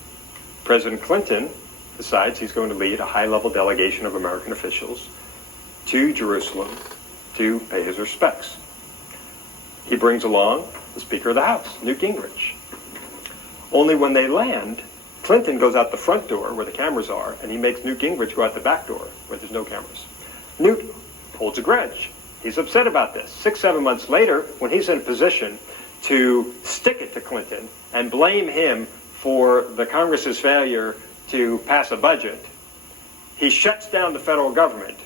President Clinton decides he's going to lead a high-level delegation of American officials to Jerusalem to pay his respects. He brings along the Speaker of the House, Newt Gingrich. Only when they land, Clinton goes out the front door where the cameras are, and he makes Newt Gingrich go out the back door where there's no cameras. Newt holds a grudge. He's upset about this. 6-7 months later, when he's in a position to stick it to Clinton and blame him for the Congress's failure to pass a budget, he shuts down the federal government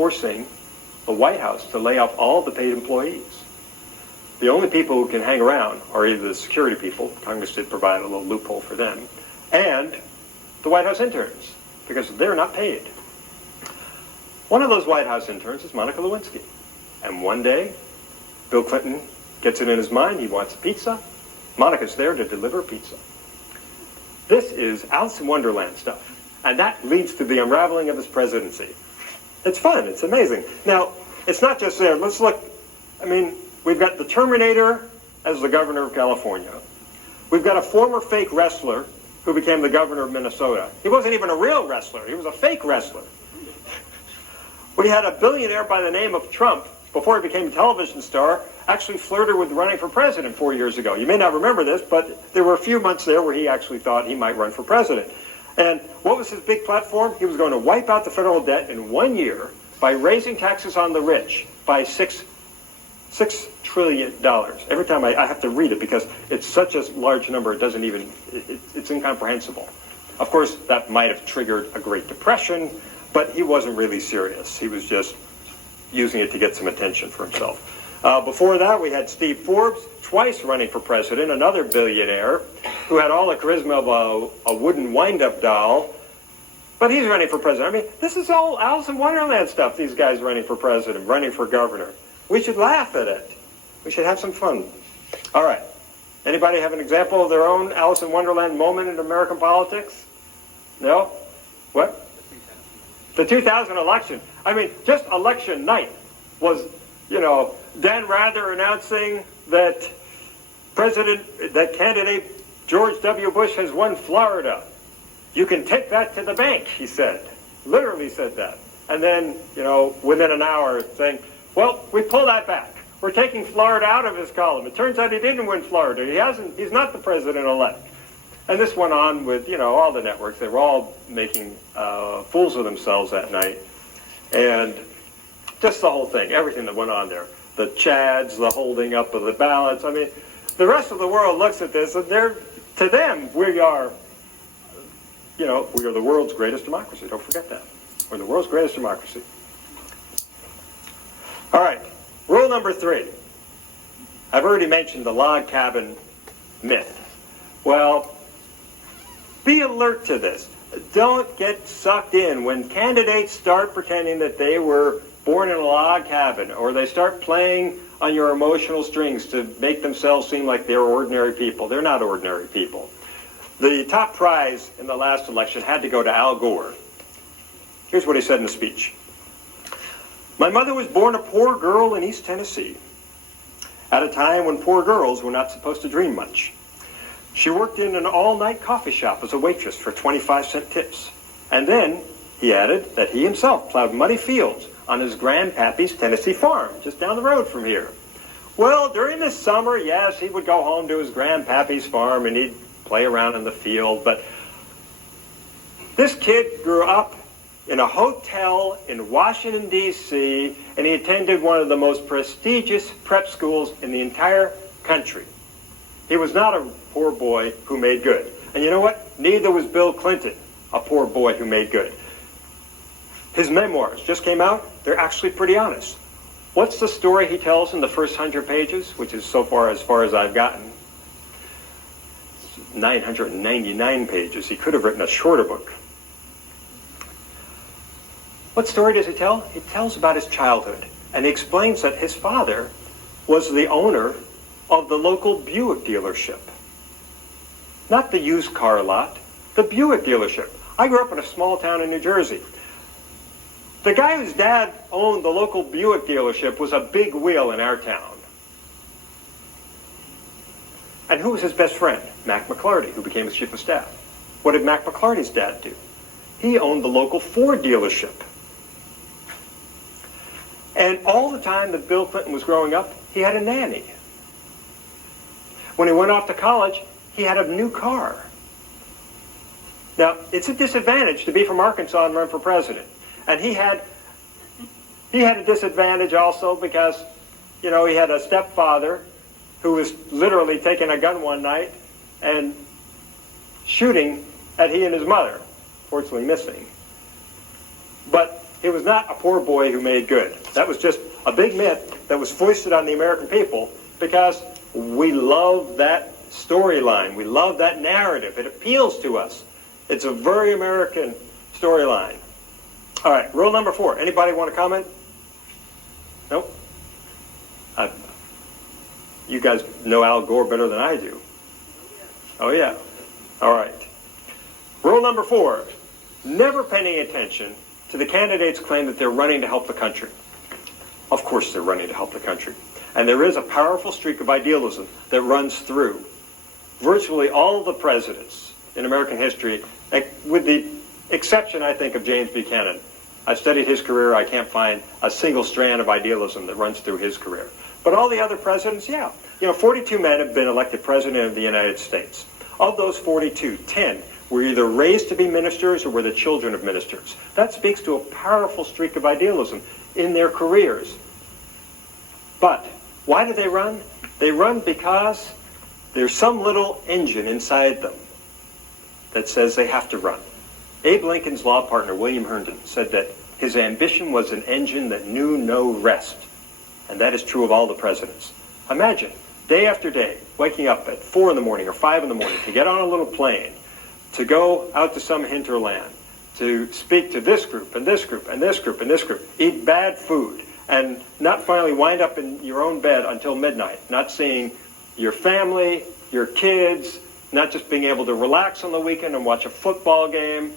forcing the White House to lay off all the paid employees. The only people who can hang around are either the security people, Congress did provide a little loophole for them, and the White House interns, because they're not paid. One of those White House interns is Monica Lewinsky. And one day, Bill Clinton gets it in his mind, he wants a pizza. Monica's there to deliver pizza. This is Alice in Wonderland stuff. And that leads to the unraveling of his presidency. It's fun, it's amazing. Now, it's not just there. Let's look, I mean, we've got the Terminator as the governor of California. We've got a former fake wrestler who became the governor of Minnesota. He wasn't even a real wrestler, he was a fake wrestler. We had a billionaire by the name of Trump, before he became a television star, actually flirted with running for president 4 years ago. You may not remember this, but there were a few months there where he actually thought he might run for president. And what was his big platform? He was going to wipe out the federal debt in 1 year by raising taxes on the rich by $6 trillion. Every time I have to read it because it's such a large number, it doesn't even, it's incomprehensible. Of course, that might have triggered a Great Depression, but he wasn't really serious. He was just using it to get some attention for himself. Before that, we had Steve Forbes, twice running for president, another billionaire who had all the charisma of a wooden wind-up doll, but he's running for president. I mean, this is all Alice in Wonderland stuff, these guys running for president, running for governor. We should laugh at it. We should have some fun. All right. Anybody have an example of their own Alice in Wonderland moment in American politics? No? What? The 2000 election. I mean, just election night was, Dan Rather announcing that candidate George W. Bush has won Florida. You can take that to the bank, he said. Literally said that. And then, within an hour saying, well, we pull that back. We're taking Florida out of his column. It turns out he didn't win Florida. He's not the president-elect. And this went on with, all the networks. They were all making fools of themselves that night. And just the whole thing, everything that went on there. The chads, the holding up of the ballots. I mean, the rest of the world looks at this, and to them, we are the world's greatest democracy. Don't forget that. We're the world's greatest democracy. All right, rule number 3. I've already mentioned the log cabin myth. Well, be alert to this. Don't get sucked in when candidates start pretending that they were born in a log cabin, or they start playing on your emotional strings to make themselves seem like they're ordinary people. They're not ordinary people. The top prize in the last election had to go to Al Gore. Here's what he said in a speech. My mother was born a poor girl in East Tennessee, at a time when poor girls were not supposed to dream much. She worked in an all-night coffee shop as a waitress for 25-cent tips. And then he added that he himself plowed muddy fields on his grandpappy's Tennessee farm, just down the road from here. Well, during the summer, yes, he would go home to his grandpappy's farm and he'd play around in the field, but this kid grew up in a hotel in Washington, D.C., and he attended one of the most prestigious prep schools in the entire country. He was not a poor boy who made good. And you know what? Neither was Bill Clinton, a poor boy who made good. His memoirs just came out. They're actually pretty honest. What's the story he tells in the first 100 pages, which is so far as I've gotten? 999 pages. He could have written a shorter book. What story does he tell? He tells about his childhood. And he explains that his father was the owner of the local Buick dealership. Not the used car lot, the Buick dealership. I grew up in a small town in New Jersey. The guy whose dad owned the local Buick dealership was a big wheel in our town. And who was his best friend? Mac McClarty, who became his chief of staff. What did Mac McClarty's dad do? He owned the local Ford dealership. And all the time that Bill Clinton was growing up, he had a nanny. When he went off to college, he had a new car. Now, it's a disadvantage to be from Arkansas and run for president. And he had a disadvantage also because, he had a stepfather who was literally taking a gun one night and shooting at he and his mother, fortunately missing. But he was not a poor boy who made good. That was just a big myth that was foisted on the American people because we love that storyline. We love that narrative. It appeals to us. It's a very American storyline. All right, rule number 4. Anybody want to comment? Nope. You guys know Al Gore better than I do. Oh, yeah. All right. Rule number 4. Never paying attention to the candidates' claim that they're running to help the country. Of course they're running to help the country. And there is a powerful streak of idealism that runs through virtually all the presidents in American history, with the exception, I think, of James Buchanan. I've studied his career. I can't find a single strand of idealism that runs through his career. But all the other presidents, yeah. 42 men have been elected president of the United States. Of those 42, 10 were either raised to be ministers or were the children of ministers. That speaks to a powerful streak of idealism in their careers. But why do they run? They run because there's some little engine inside them that says they have to run. Abe Lincoln's law partner, William Herndon, said that his ambition was an engine that knew no rest. And that is true of all the presidents. Imagine, day after day, waking up at 4 in the morning or 5 in the morning to get on a little plane, to go out to some hinterland, to speak to this group and this group and this group and this group, eat bad food, and not finally wind up in your own bed until midnight, not seeing your family, your kids, not just being able to relax on the weekend and watch a football game.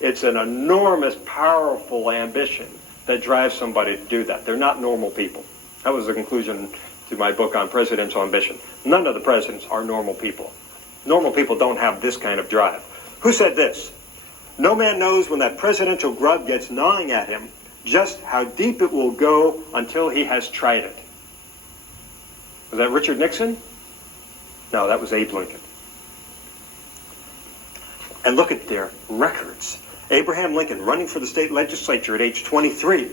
It's an enormous, powerful ambition that drives somebody to do that. They're not normal people. That was the conclusion to my book on presidential ambition. None of the presidents are normal people. Normal people don't have this kind of drive. Who said this? No man knows when that presidential grub gets gnawing at him just how deep it will go until he has tried it. Was that Richard Nixon? No, that was Abe Lincoln. And look at their records. Abraham Lincoln running for the state legislature at age 23.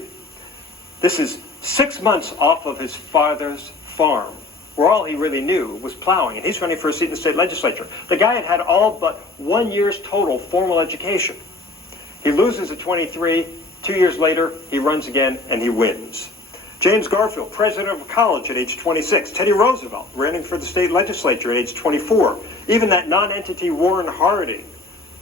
This is 6 months off of his father's farm, where all he really knew was plowing, and he's running for a seat in the state legislature. The guy had all but 1 year's total formal education. He loses at 23. 2 years later, he runs again, and he wins. James Garfield, president of a college at age 26. Teddy Roosevelt, running for the state legislature at age 24. Even that non-entity Warren Harding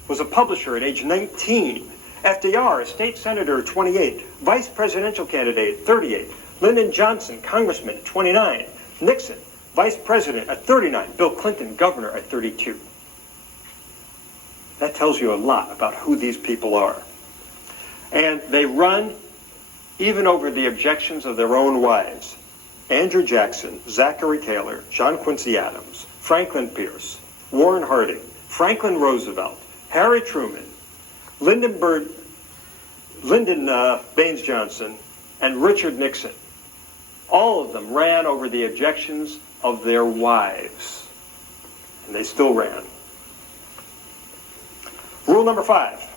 was a publisher at age 19. FDR, a state senator at 28. Vice presidential candidate at 38. Lyndon Johnson, congressman at 29. Nixon, vice president at 39. Bill Clinton, governor at 32. That tells you a lot about who these people are. And they run even over the objections of their own wives. Andrew Jackson, Zachary Taylor, John Quincy Adams, Franklin Pierce, Warren Harding, Franklin Roosevelt, Harry Truman, Lyndon Baines Johnson, and Richard Nixon. All of them ran over the objections of their wives. And they still ran. Rule number 5.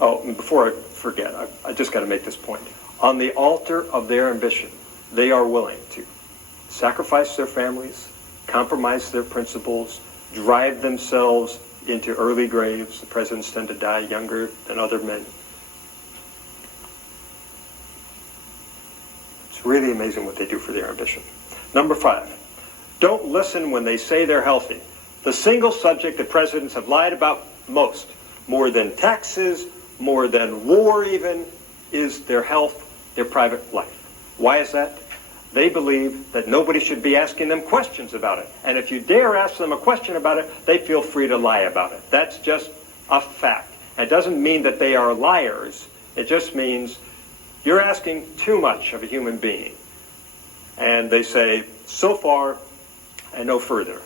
Oh, and before I forget, I just got to make this point. On the altar of their ambition, they are willing to sacrifice their families, compromise their principles, drive themselves into early graves. The presidents tend to die younger than other men. It's really amazing what they do for their ambition. Number 5, don't listen when they say they're healthy. The single subject that presidents have lied about most, more than taxes, more than war even, is their health, their private life. Why is that? They believe that nobody should be asking them questions about it. And if you dare ask them a question about it, they feel free to lie about it. That's just a fact. It doesn't mean that they are liars. It just means you're asking too much of a human being. And they say, so far and no further.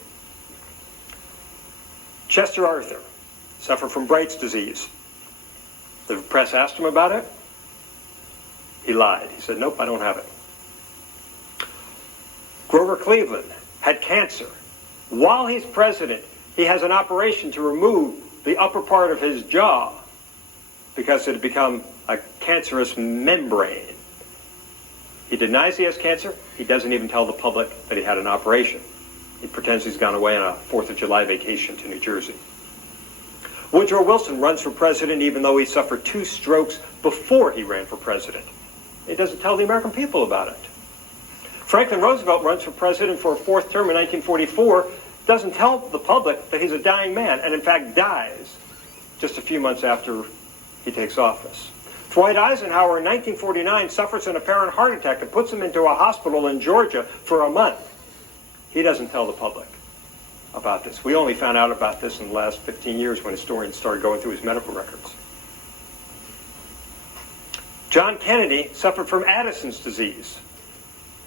Chester Arthur suffered from Bright's disease. The press asked him about it. He lied. He said, nope, I don't have it. Grover Cleveland had cancer. While he's president, he has an operation to remove the upper part of his jaw because it had become a cancerous membrane. He denies he has cancer. He doesn't even tell the public that he had an operation. He pretends he's gone away on a 4th of July vacation to New Jersey. Woodrow Wilson runs for president even though he suffered 2 strokes before he ran for president. He doesn't tell the American people about it. Franklin Roosevelt runs for president for a 4th term in 1944, doesn't tell the public that he's a dying man, and in fact dies just a few months after he takes office. Dwight Eisenhower in 1949 suffers an apparent heart attack that puts him into a hospital in Georgia for a month. He doesn't tell the public about this. We only found out about this in the last 15 years when historians started going through his medical records. John Kennedy suffered from Addison's disease.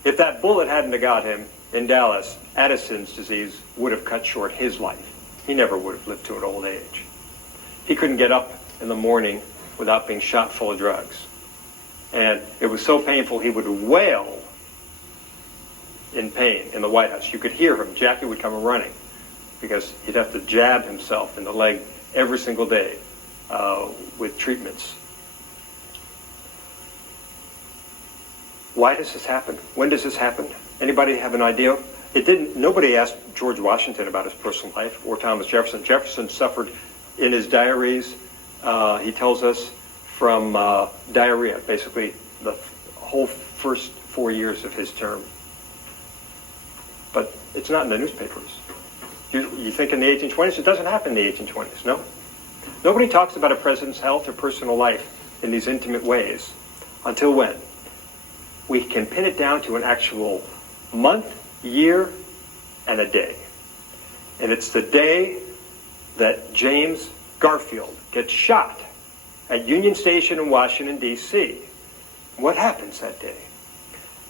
If that bullet hadn't have got him in Dallas, Addison's disease would have cut short his life. He never would have lived to an old age. He couldn't get up in the morning without being shot full of drugs. And it was so painful he would wail in pain in the White House. You could hear him. Jackie would come running because he'd have to jab himself in the leg every single day with treatments. Why does this happen? When does this happen? Anybody have an idea? Nobody asked George Washington about his personal life or Thomas Jefferson. Jefferson suffered in his diaries, he tells us, from diarrhea, basically the whole first 4 years of his term. But it's not in the newspapers. You think in the 1820s? It doesn't happen in the 1820s, no? Nobody talks about a president's health or personal life in these intimate ways. Until when? We can pin it down to an actual month, year, and a day. And it's the day that James Garfield gets shot at Union Station in Washington, D.C. What happens that day?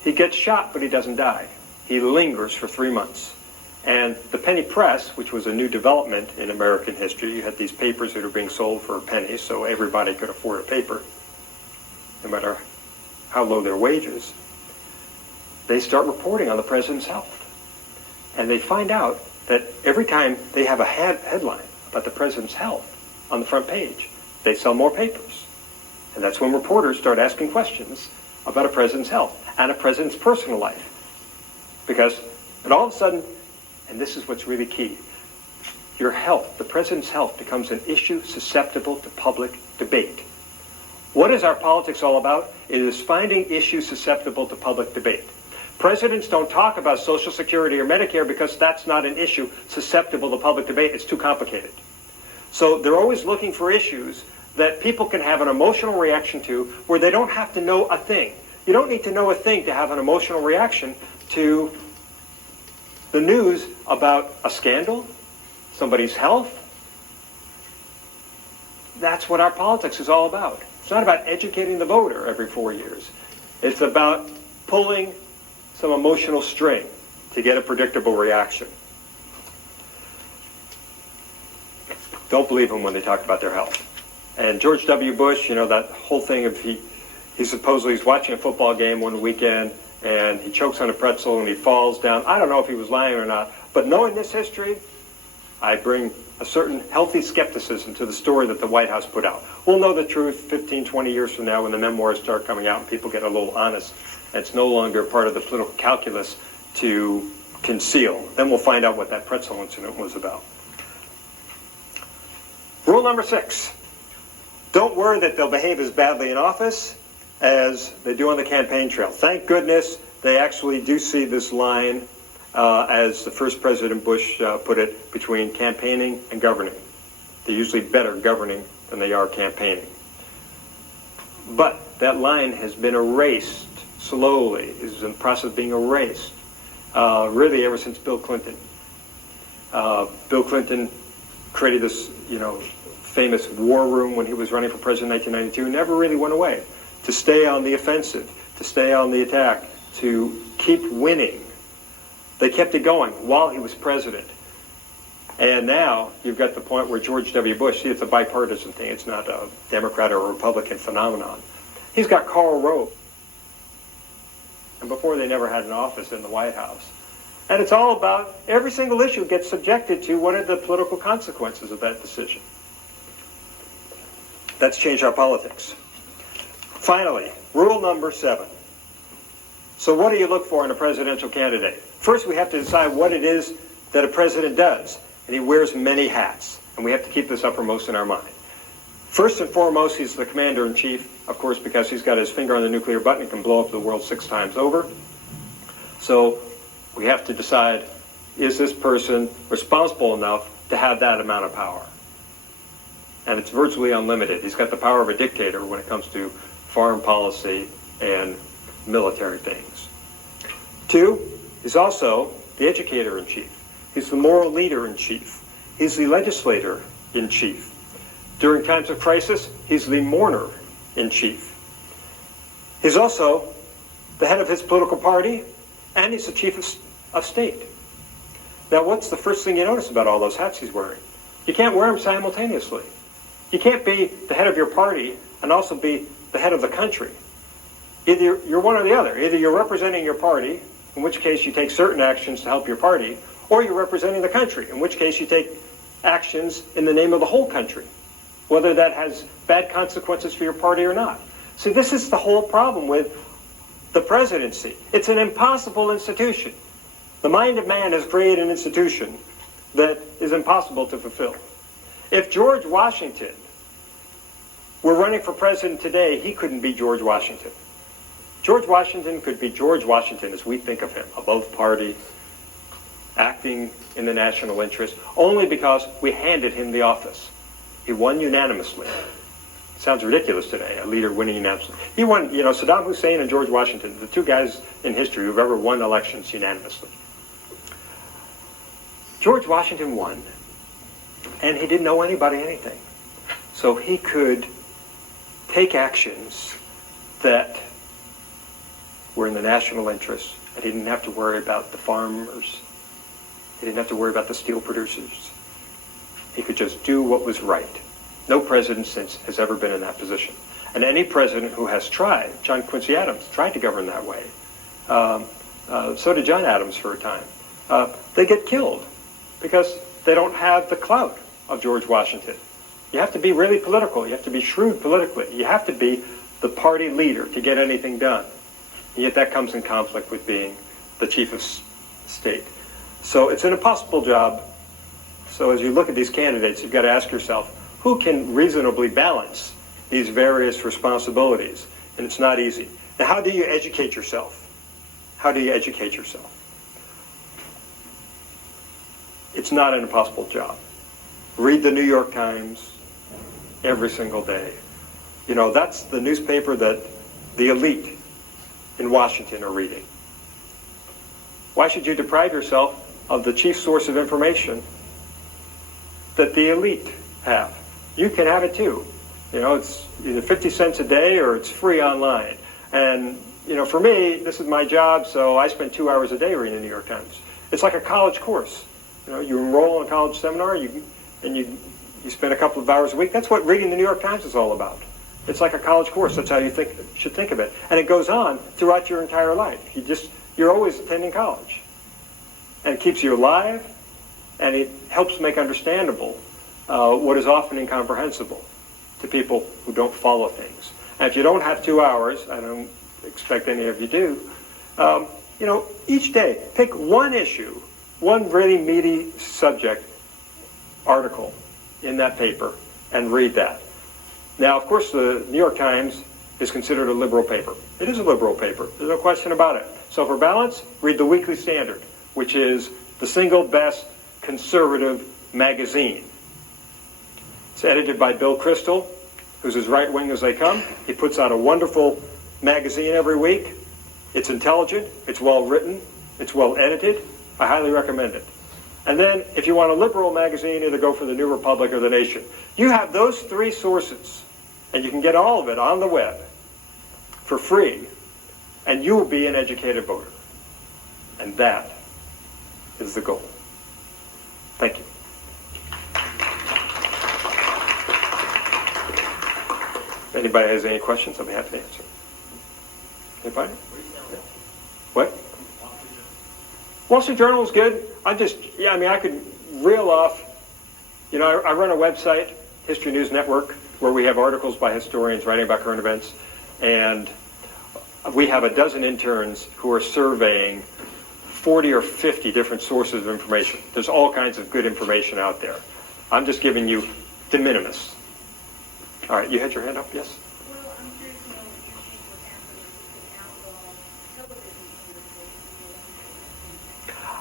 He gets shot, but he doesn't die. He lingers for 3 months. And the penny press, which was a new development in American history, you had these papers that are being sold for a penny, so everybody could afford a paper, no matter how low their wages. They start reporting on the president's health. And they find out that every time they have a headline about the president's health on the front page, they sell more papers. And that's when reporters start asking questions about a president's health and a president's personal life. Because, and all of a sudden, and this is what's really key, your health, the president's health, becomes an issue susceptible to public debate. What is our politics all about? It is finding issues susceptible to public debate. Presidents don't talk about Social Security or Medicare because that's not an issue susceptible to public debate. It's too complicated. So they're always looking for issues that people can have an emotional reaction to where they don't have to know a thing. You don't need to know a thing to have an emotional reaction to the news about a scandal, somebody's health. That's what our politics is all about. It's not about educating the voter every 4 years. It's about pulling some emotional string to get a predictable reaction. Don't believe them when they talk about their health. And George W. Bush, you know, that whole thing of he supposedly is watching a football game one weekend and he chokes on a pretzel and he falls down. I don't know if he was lying or not, but knowing this history, I bring a certain healthy skepticism to the story that the White House put out. We'll know the truth 15, 20 years from now when the memoirs start coming out and people get a little honest. And it's no longer part of the political calculus to conceal. Then we'll find out what that pretzel incident was about. Rule number 6. Don't worry that they'll behave as badly in office as they do on the campaign trail. Thank goodness they actually do see this line, as the first President Bush put it, between campaigning and governing. They're usually better governing than they are campaigning. But that line has been erased slowly, is in the process of being erased, really ever since Bill Clinton. Bill Clinton created this, famous war room when he was running for president in 1992, never really went away. To stay on the offensive, to stay on the attack, to keep winning. They kept it going while he was president. And now you've got the point where George W. Bush, see, it's a bipartisan thing. It's not a Democrat or a Republican phenomenon. He's got Karl Rove. And before they never had an office in the White House. And it's all about every single issue gets subjected to what are the political consequences of that decision. That's changed our politics. Finally, rule number 7. So what do you look for in a presidential candidate? First, we have to decide what it is that a president does. And he wears many hats. And we have to keep this uppermost in our mind. First and foremost, he's the commander-in-chief, of course, because he's got his finger on the nuclear button and can blow up the world 6 times over. So we have to decide, is this person responsible enough to have that amount of power? And it's virtually unlimited. He's got the power of a dictator when it comes to foreign policy and military things. 2, he's also the educator-in-chief. He's the moral leader-in-chief. He's the legislator-in-chief. During times of crisis, he's the mourner-in-chief. He's also the head of his political party, and he's the chief of state. Now, what's the first thing you notice about all those hats he's wearing? You can't wear them simultaneously. You can't be the head of your party and also be the head of the country. Either you're one or the other. Either you're representing your party, in which case you take certain actions to help your party, or you're representing the country, in which case you take actions in the name of the whole country, whether that has bad consequences for your party or not. See, this is the whole problem with the presidency. It's an impossible institution. The mind of man has created an institution that is impossible to fulfill. If George Washington were running for president today, he couldn't be George Washington. George Washington could be George Washington as we think of him, above party, acting in the national interest, only because we handed him the office. He won unanimously. Sounds ridiculous today, a leader winning unanimously. He won, Saddam Hussein and George Washington, the 2 guys in history who've ever won elections unanimously. George Washington won, and he didn't owe anybody anything. So he could take actions that were in the national interest, and he didn't have to worry about the farmers. He didn't have to worry about the steel producers. He could just do what was right. No president since has ever been in that position. And any president who has tried, John Quincy Adams tried to govern that way. So did John Adams for a time. They get killed because they don't have the clout of George Washington. You have to be really political. You have to be shrewd politically. You have to be the party leader to get anything done. And yet that comes in conflict with being the chief of state. So it's an impossible job. So as you look at these candidates, you've got to ask yourself, who can reasonably balance these various responsibilities? And it's not easy. Now, how do you educate yourself? How do you educate yourself? It's not an impossible job. Read the New York Times every single day. That's the newspaper that the elite in Washington are reading. Why should you deprive yourself of the chief source of information that the elite have? You can have it too. It's either 50 cents a day or it's free online. And, for me, this is my job, so I spend 2 hours a day reading the New York Times. It's like a college course. You enroll in a college seminar, and you spend a couple of hours a week. That's what reading the New York Times is all about. It's like a college course. That's how you should think of it. And it goes on throughout your entire life. You're always attending college. And it keeps you alive, and it helps make understandable what is often incomprehensible to people who don't follow things. And if you don't have 2 hours, I don't expect any of you do, each day, pick one issue, one really meaty subject article in that paper, and read that. Now, of course, the New York Times is considered a liberal paper. It is a liberal paper. There's no question about it. So for balance, read the Weekly Standard, which is the single best conservative magazine. It's edited by Bill Kristol, who's as right-wing as they come. He puts out a wonderful magazine every week. It's intelligent, it's well-written, it's well-edited. I highly recommend it. And then, if you want a liberal magazine, either go for the New Republic or the Nation. You have those 3 sources, and you can get all of it on the web for free, and you will be an educated voter. And that is the goal. Thank you. If anybody has any questions, I'll be happy to answer. Anybody? What? Wall Street Journal is good. I could reel off, I run a website, History News Network, where we have articles by historians writing about current events, and we have a dozen interns who are surveying 40 or 50 different sources of information. There's all kinds of good information out there. I'm just giving you de minimis. All right, you had your hand up, yes? Well, I'm curious to know what you think would happen if we could outlaw television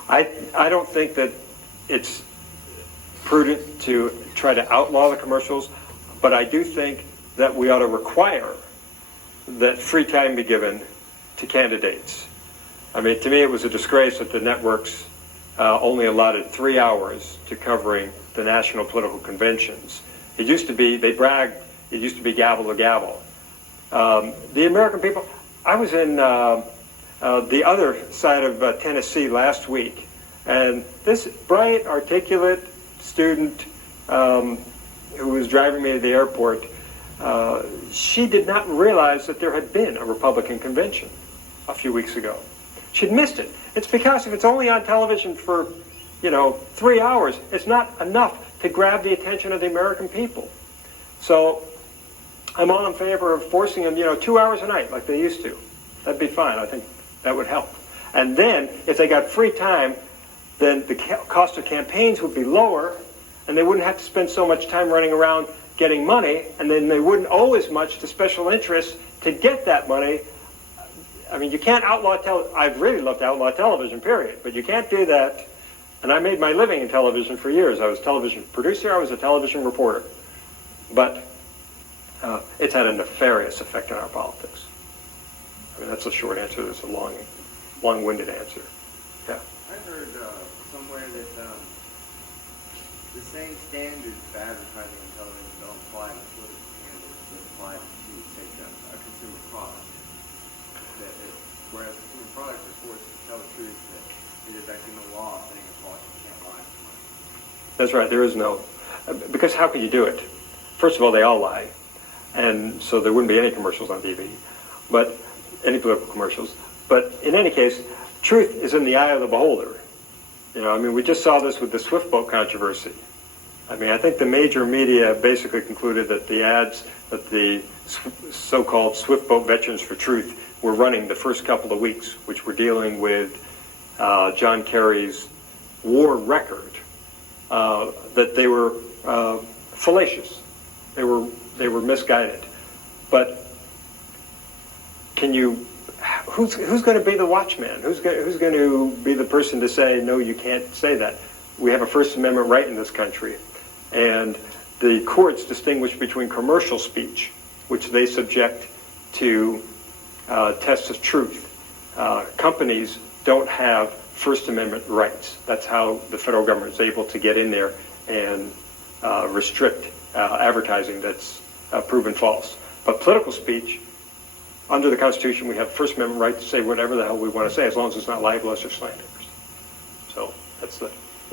commercials. I don't think that it's prudent to try to outlaw the commercials, but I do think that we ought to require that free time be given to candidates. I mean, to me, it was a disgrace that the networks only allotted 3 hours to covering the national political conventions. It used to be, they bragged, it used to be gavel to gavel. The American people, I was in the other side of Tennessee last week, and this bright, articulate student who was driving me to the airport, she did not realize that there had been a Republican convention a few weeks ago. She'd missed it. It's because if it's only on television for, 3 hours, it's not enough to grab the attention of the American people. So I'm all in favor of forcing them, 2 hours a night like they used to. That'd be fine. I think that would help. And then if they got free time, then the cost of campaigns would be lower, and they wouldn't have to spend so much time running around getting money, and then they wouldn't owe as much to special interests to get that money. I mean, you can't outlaw I'd really love to outlaw television, period, but you can't do that. And I made my living in television for years. I was a television producer, I was a television reporter. But it's had a nefarious effect on our politics. I mean, that's a short answer. That's a long-winded answer. Yeah. I heard somewhere that the same standards for advertising on television don't apply to political candidates that apply to, say, a consumer product. Whereas consumer products are forced to tell the truth that it is actually no law saying it's false, you can't lie to money. That's right. There is no, because how could you do it? First of all, they all lie, and so there wouldn't be any commercials on TV, but any political commercials. But in any case, truth is in the eye of the beholder. We just saw this with the Swift boat controversy. I mean, I think the major media basically concluded that the ads that the so-called Swift boat Veterans for Truth were running the first couple of weeks, which were dealing with John Kerry's war record, that they were fallacious. They were misguided. But who's going to be the watchman? Who's going to be the person to say, no, you can't say that? We have a First Amendment right in this country. And the courts distinguish between commercial speech, which they subject to tests of truth. Companies don't have First Amendment rights. That's how the federal government is able to get in there and restrict advertising that's proven false. But political speech, under the Constitution, we have First Amendment right to say whatever the hell we want to say, as long as it's not libelous or slanderous. So that's the